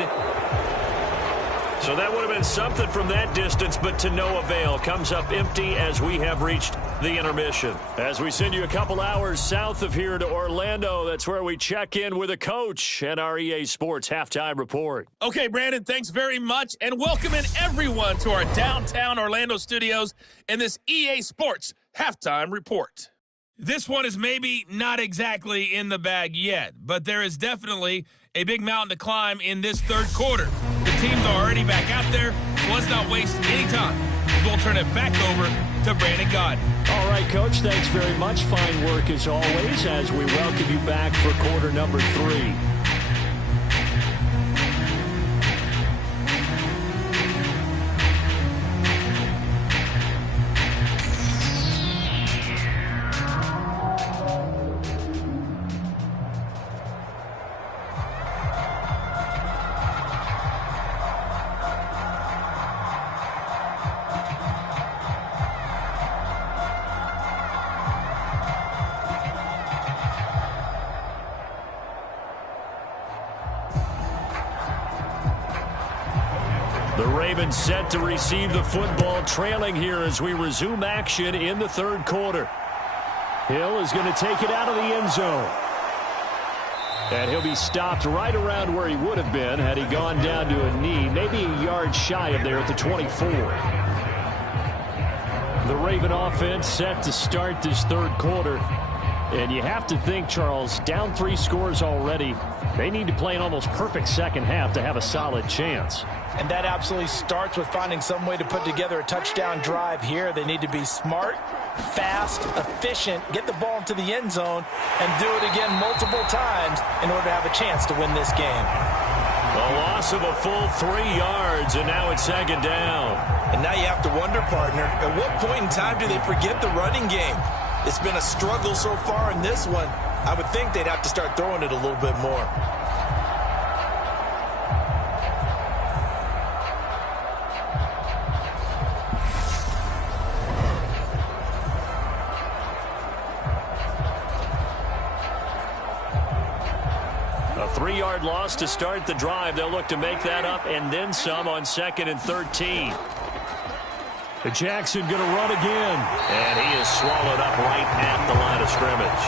So that would have been something from that distance, but to no avail. Comes up empty as we have reached the intermission. As we send you a couple hours south of here to Orlando, that's where we check in with a coach and our EA Sports Halftime Report. Okay, Brandon, thanks very much, and welcome in everyone to our downtown Orlando studios and this EA Sports Halftime Report. This one is maybe not exactly in the bag yet, but there is definitely a big mountain to climb in this third quarter. The teams are already back out there, so let's not waste any time. We'll turn it back over to Brandon Gaudin. All right, Coach, thanks very much. Fine work as always as we welcome you back for quarter number 3. The Ravens set to receive the football, trailing here as we resume action in the third quarter. Hill is going to take it out of the end zone. And he'll be stopped right around where he would have been had he gone down to a knee, maybe a yard shy of there at the 24. The Raven offense set to start this third quarter. And you have to think, Charles, down 3 scores already. They need to play an almost perfect second half to have a solid chance. And that absolutely starts with finding some way to put together a touchdown drive here. They need to be smart, fast, efficient, get the ball into the end zone, and do it again multiple times in order to have a chance to win this game. A loss of a full 3 yards, and now it's second down. And now you have to wonder, partner, at what point in time do they forget the running game? It's been a struggle so far in this one. I would think they'd have to start throwing it a little bit more. A 3-yard loss to start the drive. They'll look to make that up and then some on 2nd and 13. Jackson going to run again. And he is swallowed up right at the line of scrimmage.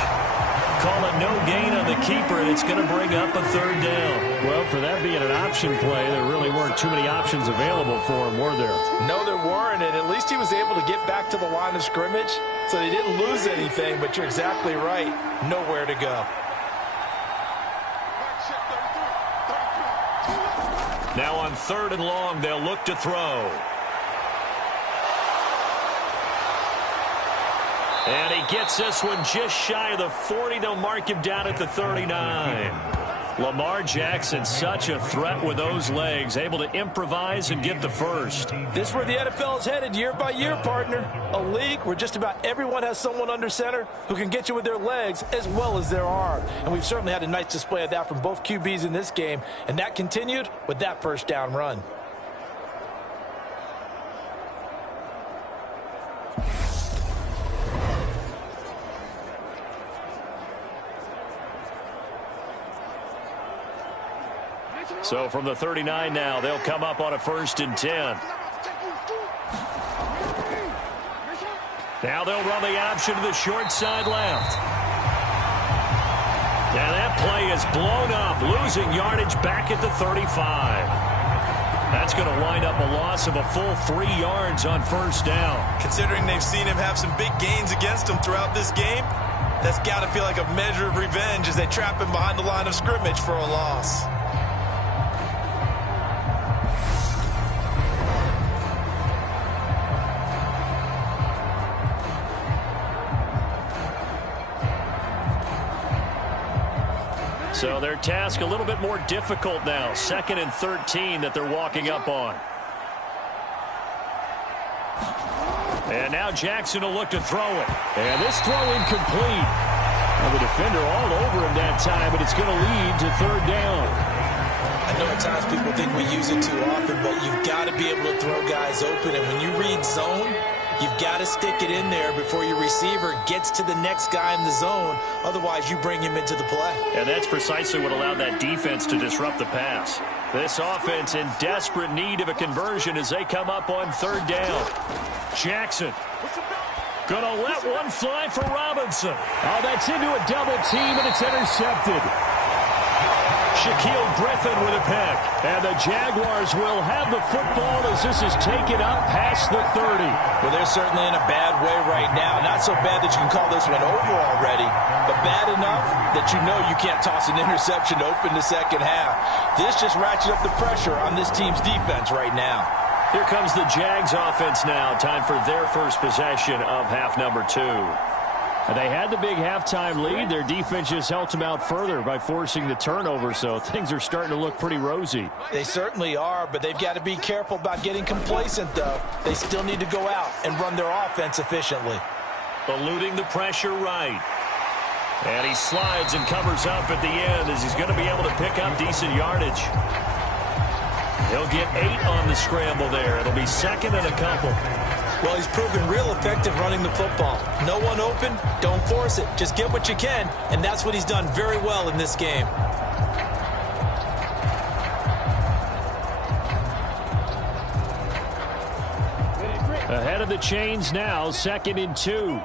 Call it no gain on the keeper, and it's going to bring up a third down. Well, for that being an option play, there really weren't too many options available for him, were there? No, there weren't, and at least he was able to get back to the line of scrimmage, so they didn't lose anything, but you're exactly right. Nowhere to go. Now on 3rd and long, they'll look to throw. And he gets this one just shy of the 40. They'll mark him down at the 39. Lamar Jackson, such a threat with those legs, able to improvise and get the first. This is where the NFL is headed year by year, partner. A league where just about everyone has someone under center who can get you with their legs as well as their arm. And we've certainly had a nice display of that from both QBs in this game, and that continued with that first down run. So from the 39 now, they'll come up on a 1st and 10. Now they'll run the option to the short side left. Now that play is blown up, losing yardage back at the 35. That's going to wind up a loss of a full 3 yards on 1st down. Considering they've seen him have some big gains against him throughout this game, that's got to feel like a measure of revenge as they trap him behind the line of scrimmage for a loss. So their task a little bit more difficult now. 2nd and 13 that they're walking up on. And now Jackson will look to throw it. And this throw incomplete. Well, the defender all over him that time, but it's going to lead to 3rd down. I know at times people think we use it too often, but you've got to be able to throw guys open. And when you read zone, you've got to stick it in there before your receiver gets to the next guy in the zone. Otherwise, you bring him into the play. And that's precisely what allowed that defense to disrupt the pass. This offense in desperate need of a conversion as they come up on 3rd down. Jackson gonna let one fly for Robinson. Oh, that's into a double team, and it's intercepted. Shaquille Griffin with a pick. And the Jaguars will have the football as this is taken up past the 30. Well, they're certainly in a bad way right now. Not so bad that you can call this one over already, but bad enough that you know you can't toss an interception to open the second half. This just ratchets up the pressure on this team's defense right now. Here comes the Jags offense now. Time for their first possession of half number 2. They had the big halftime lead. Their defense just helped them out further by forcing the turnover, so things are starting to look pretty rosy. They certainly are, but they've got to be careful about getting complacent, though. They still need to go out and run their offense efficiently. Eluding the pressure right. And he slides and covers up at the end as he's going to be able to pick up decent yardage. He'll get 8 on the scramble there. It'll be 2nd and a couple. Well, he's proven real effective running the football. No one open, don't force it. Just get what you can, and that's what he's done very well in this game. Ahead of the chains now, 2nd and 2.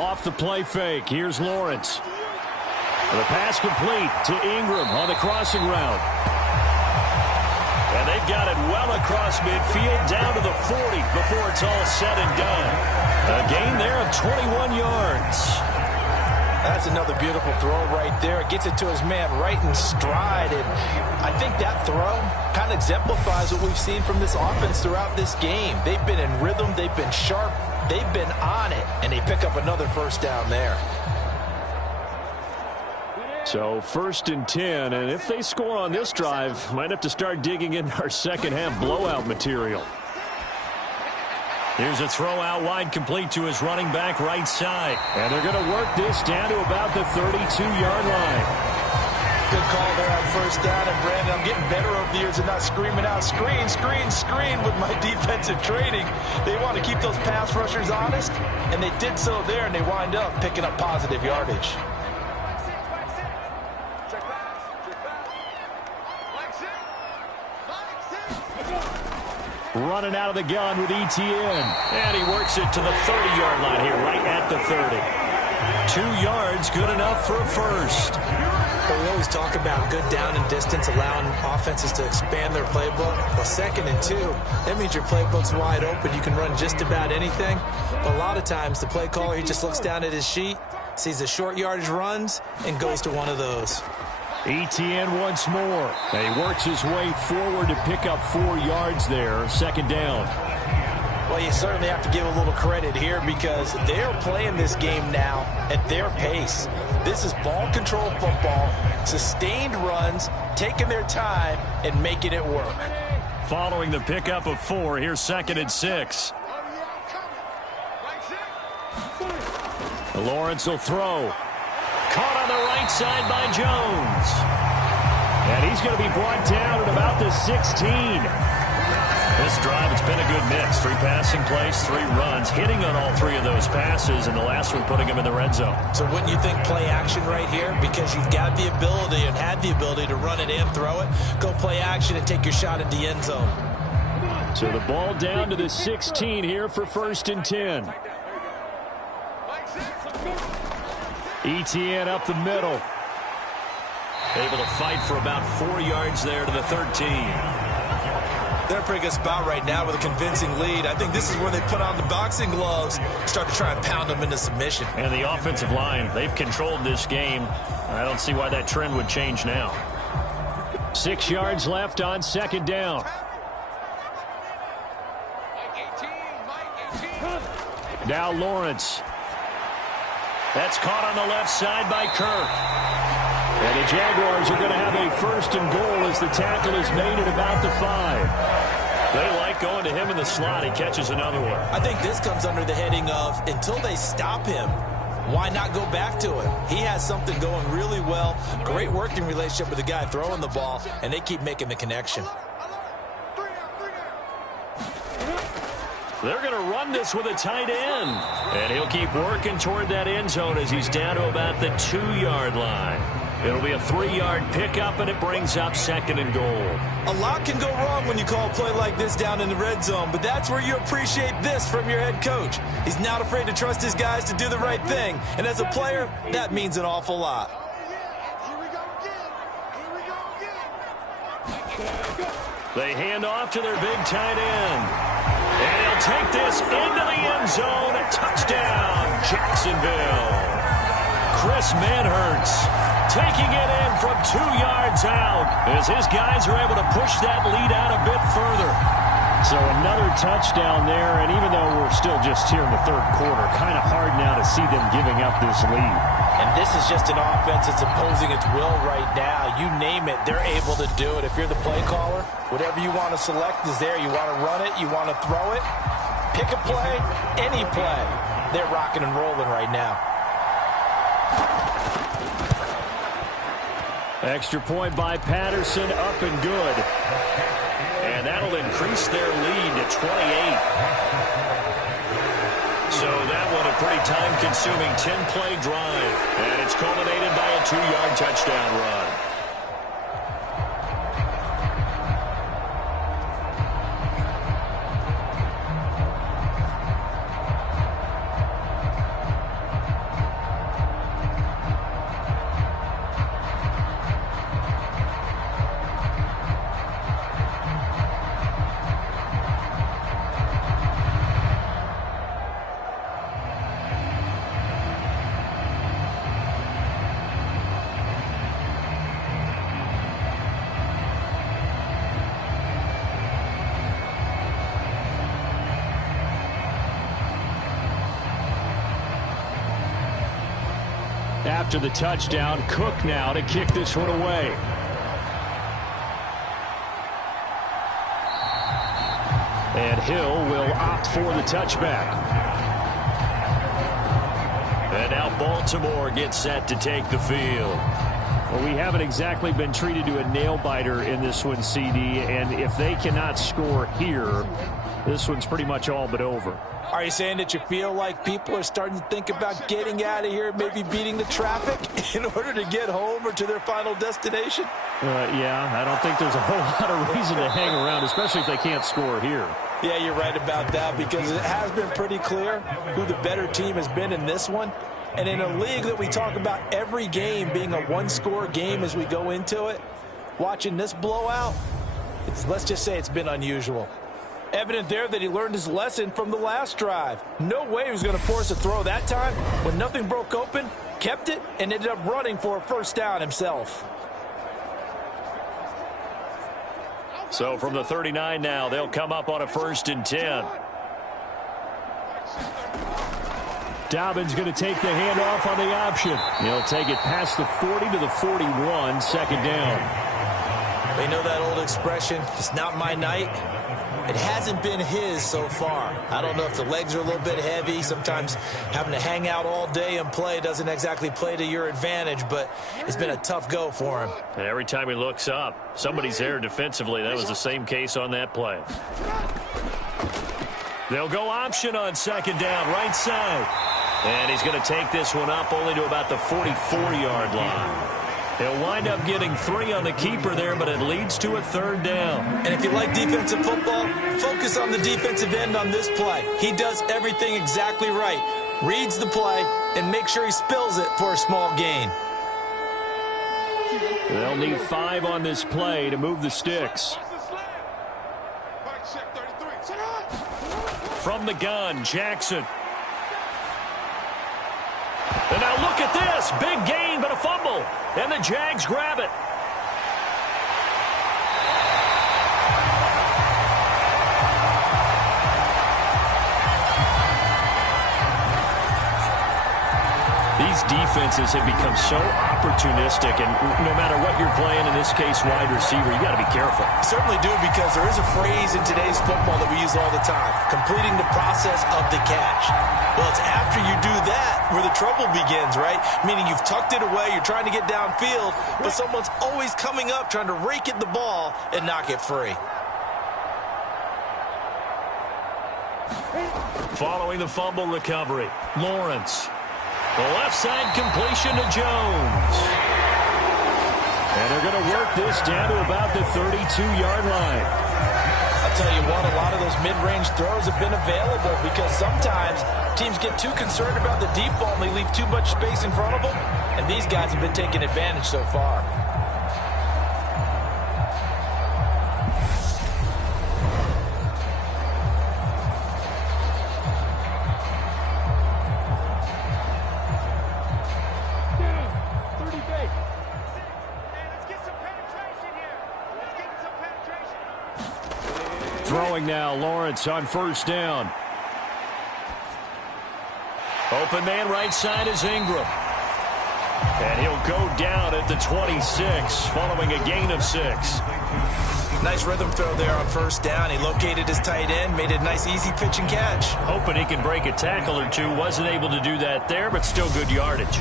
Off the play fake, here's Lawrence. The pass complete to Ingram on the crossing route. And they've got it well across midfield down to the 40 before it's all said and done. A gain there of 21 yards. That's another beautiful throw right there. It gets it to his man right in stride. And I think that throw kind of exemplifies what we've seen from this offense throughout this game. They've been in rhythm. They've been sharp. They've been on it. And they pick up another first down there. So 1st and 10, and if they score on this drive, might have to start digging into our second half blowout material. Here's a throw out wide, complete to his running back right side. And they're going to work this down to about the 32-yard line. Good call there on first down. And Brandon, I'm getting better over the years and not screaming out, screen, screen, screen with my defensive training. They want to keep those pass rushers honest, and they did so there, and they wind up picking up positive yardage. Running out of the gun with Etienne. And he works it to the 30-yard line here, right at the 30. 2 yards, good enough for a first. Well, we always talk about good down and distance, allowing offenses to expand their playbook. Well, 2nd and 2, that means your playbook's wide open. You can run just about anything. But a lot of times, the play caller, he just looks down at his sheet, sees the short yardage runs, and goes to one of those. Etienne once more. He works his way forward to pick up 4 yards there. 2nd down. Well, you certainly have to give a little credit here because they're playing this game now at their pace. This is ball control football, sustained runs, taking their time, and making it work. Following the pickup of 4, here's 2nd and 6. Lawrence will throw. Caught on the right side by Jones. And he's going to be brought down at about the 16. This drive, it's been a good mix. 3 passing plays, 3 runs, hitting on all 3 of those passes, and the last one putting him in the red zone. So wouldn't you think play action right here? Because you've got the ability and had the ability to run it and throw it. Go play action and take your shot at the end zone. So the ball down to the 16 here for 1st and 10. ETN up the middle. Able to fight for about 4 yards there to the 13. They're in a pretty good spot right now with a convincing lead. I think this is where they put on the boxing gloves, start to try and pound them into submission. And the offensive line, they've controlled this game. I don't see why that trend would change now. 6 yards left on 2nd down. Now Lawrence. That's caught on the left side by Kirk. And the Jaguars are going to have a 1st and goal as the tackle is made at about the 5. They like going to him in the slot. He catches another one. I think this comes under the heading of until they stop him, why not go back to him? He has something going really well. Great working relationship with the guy throwing the ball, and they keep making the connection. They're going to run this with a tight end. And he'll keep working toward that end zone as he's down to about the 2-yard line. It'll be a 3-yard pickup, and it brings up 2nd and goal. A lot can go wrong when you call a play like this down in the red zone, but that's where you appreciate this from your head coach. He's not afraid to trust his guys to do the right thing, and as a player, that means an awful lot. They hand off to their big tight end. And he'll take this into the end zone. A touchdown, Jacksonville. Chris Manhertz taking it in from 2 yards out as his guys are able to push that lead out a bit further. So another touchdown there, and even though we're still just here in the 3rd quarter, kind of hard now to see them giving up this lead. And this is just an offense that's imposing its will right now. You name it, they're able to do it. If you're the play caller, whatever you want to select is there. You want to run it, you want to throw it, pick a play, any play. They're rocking and rolling right now. Extra point by Patterson, up and good. And that'll increase their lead to 28. So that one a pretty time-consuming 10-play drive. And it's culminated by a 2-yard touchdown run. After the touchdown, Cook now to kick this one away. And Hill will opt for the touchback. And now Baltimore gets set to take the field. Well, we haven't exactly been treated to a nail-biter in this one, CD, and if they cannot score here, this one's pretty much all but over. Are you saying that you feel like people are starting to think about getting out of here, maybe beating the traffic in order to get home or to their final destination? Yeah, I don't think there's a whole lot of reason to hang around, especially if they can't score here. Yeah, you're right about that because it has been pretty clear who the better team has been in this one. And in a league that we talk about every game being a one-score game as we go into it, watching this blowout, let's just say it's been unusual. Evident there that he learned his lesson from the last drive. No way he was going to force a throw that time. When nothing broke open, kept it, and ended up running for a 1st down himself. So from the 39 now, they'll come up on a 1st and 10. Dobbins going to take the handoff on the option. He'll take it past the 40 to the 41, second down. They know that old expression, it's not my night. It hasn't been his so far. I don't know if the legs are a little bit heavy. Sometimes having to hang out all day and play doesn't exactly play to your advantage, but it's been a tough go for him. And every time he looks up, somebody's there defensively. That was the same case on that play. They'll go option on second down, right side. And he's going to take this one up only to about the 44-yard line. He'll wind up getting 3 on the keeper there, but it leads to a third down. And if you like defensive football, focus on the defensive end on this play. He does everything exactly right. Reads the play and make sure he spills it for a small gain. They'll need 5 on this play to move the sticks. From the gun, Jackson. And now look at this. Big gain, but a fumble. And the Jags grab it. These defenses have become so opportunistic, and no matter what you're playing, in this case, wide receiver, you got to be careful. Certainly do, because there is a phrase in today's football that we use all the time, completing the process of the catch. Well, it's after you do that where the trouble begins, right? Meaning you've tucked it away, you're trying to get downfield, but someone's always coming up trying to rake at the ball and knock it free. Following the fumble recovery, Lawrence. The left side completion to Jones. And they're going to work this down to about the 32-yard line. I'll tell you what, a lot of those mid-range throws have been available because sometimes teams get too concerned about the deep ball and they leave too much space in front of them. And these guys have been taking advantage so far. Throwing now, Lawrence on first down. Open man right side is Ingram. And he'll go down at the 26, following a gain of 6. Nice rhythm throw there on first down. He located his tight end, made it a nice easy pitch and catch. Hoping he can break a tackle or two. Wasn't able to do that there, but still good yardage.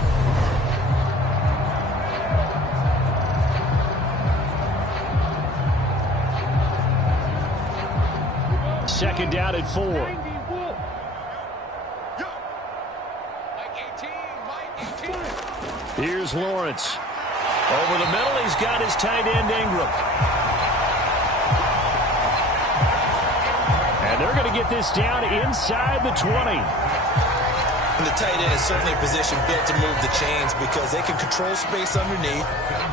Second down at 4. Here's Lawrence. Over the middle, he's got his tight end, Ingram. And they're going to get this down inside the 20. And the tight end is certainly a position built to move the chains because they can control space underneath.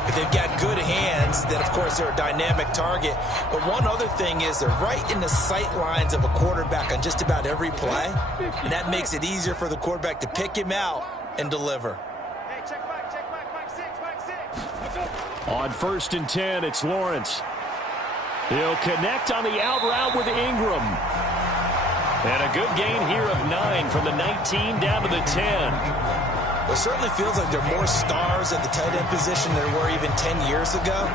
If they've got good hands, then, of course, they're a dynamic target. But one other thing is they're right in the sight lines of a quarterback on just about every play. And that makes it easier for the quarterback to pick him out and deliver. Hey, check back, six. On first and 10, it's Lawrence. He'll connect on the out route with Ingram. And a good gain here of 9 from the 19 down to the 10. Well, it certainly feels like there are more stars at the tight end position than there were even 10 years ago.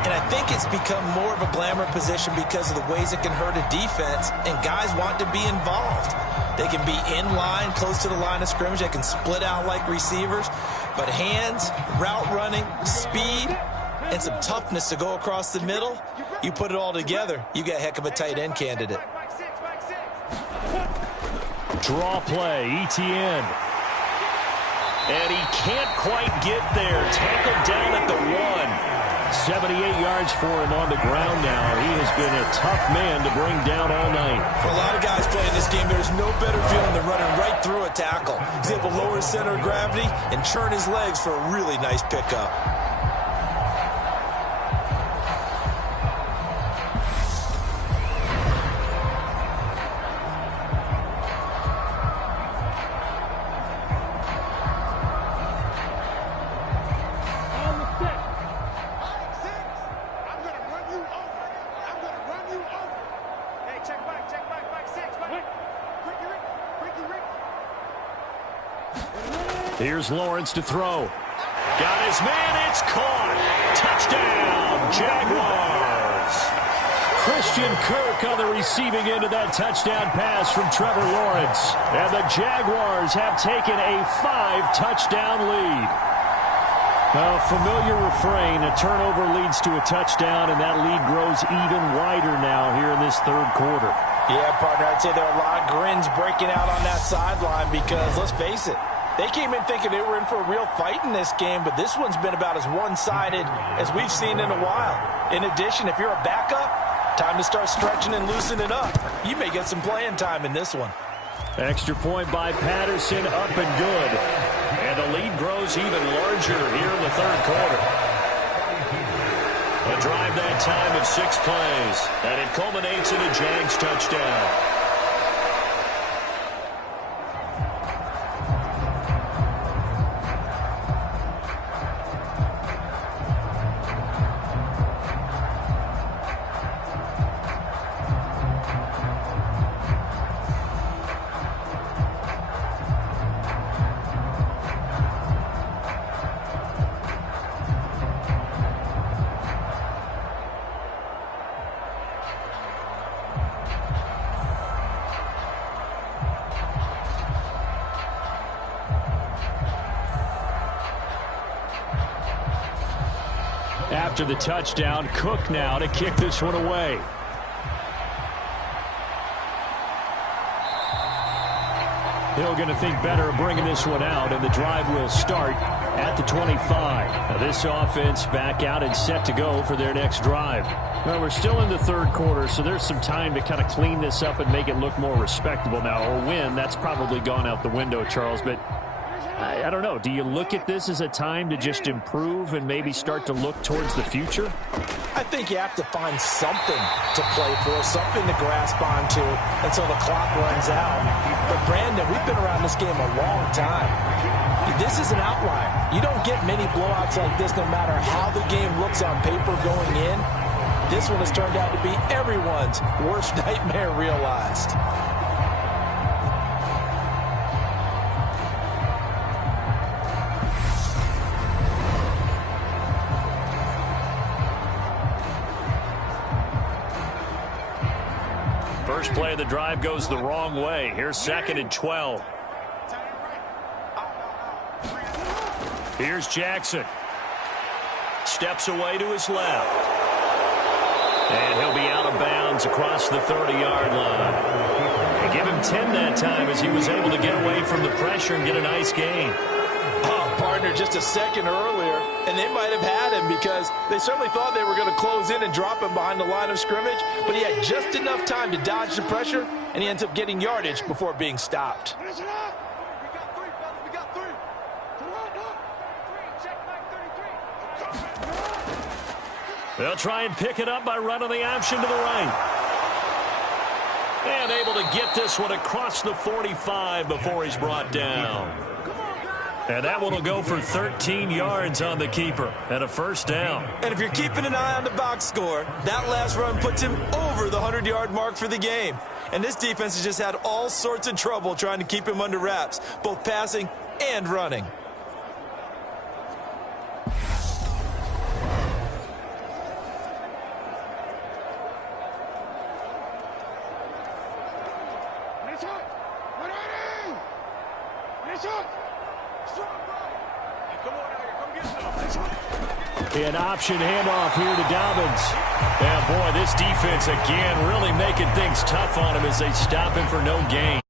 And I think it's become more of a glamour position because of the ways it can hurt a defense, and guys want to be involved. They can be in line, close to the line of scrimmage. They can split out like receivers. But hands, route running, speed, and some toughness to go across the middle, you put it all together, you got a heck of a tight end candidate. Draw play, ETN. And he can't quite get there. Tackled down at the 1. 78 yards for him on the ground now. He has been a tough man to bring down all night. For a lot of guys playing this game, there's no better feeling than running right through a tackle. He's able to lower his center of gravity and churn his legs for a really nice pickup. Here's Lawrence to throw. Got his man. It's caught. Touchdown, Jaguars. Christian Kirk on the receiving end of that touchdown pass from Trevor Lawrence. And the Jaguars have taken a 5-touchdown lead. A familiar refrain, a turnover leads to a touchdown, and that lead grows even wider now here in this third quarter. Yeah, partner, I'd say there are a lot of grins breaking out on that sideline because, let's face it, they came in thinking they were in for a real fight in this game, but this one's been about as one-sided as we've seen in a while. In addition, if you're a backup, time to start stretching and loosening up. You may get some playing time in this one. Extra point by Patterson, up and good. And the lead grows even larger here in the third quarter. A drive that time of 6 plays, and it culminates in a Jags touchdown. After the touchdown, Cook now to kick this one away. Hill going to think better of bringing this one out, and the drive will start at the 25. Now this offense back out and set to go for their next drive. Well, we're still in the third quarter, so there's some time to kind of clean this up and make it look more respectable now. Or win, that's probably gone out the window, Charles, but I don't know. Do you look at this as a time to just improve and maybe start to look towards the future? I think you have to find something to play for, something to grasp onto until the clock runs out. But, Brandon, we've been around this game a long time. This is an outlier. You don't get many blowouts like this no matter how the game looks on paper going in. This one has turned out to be everyone's worst nightmare realized. First play of the drive goes the wrong way. Here's 2nd and 12. Here's Jackson. Steps away to his left. And he'll be out of bounds across the 30-yard line. They give him 10 that time as he was able to get away from the pressure and get a nice gain. Oh, partner, just a second earlier, and they might have had him because they certainly thought they were going to close in and drop him behind the line of scrimmage, but he had just enough time to dodge the pressure, and he ends up getting yardage before being stopped. They'll try and pick it up by running the option to the right. And able to get this one across the 45 before he's brought down. And that one will go for 13 yards on the keeper and a first down. And if you're keeping an eye on the box score, that last run puts him over the 100-yard mark for the game. And this defense has just had all sorts of trouble trying to keep him under wraps, both passing and running. An option handoff here to Dobbins. And boy, this defense again really making things tough on him as they stop him for no gain.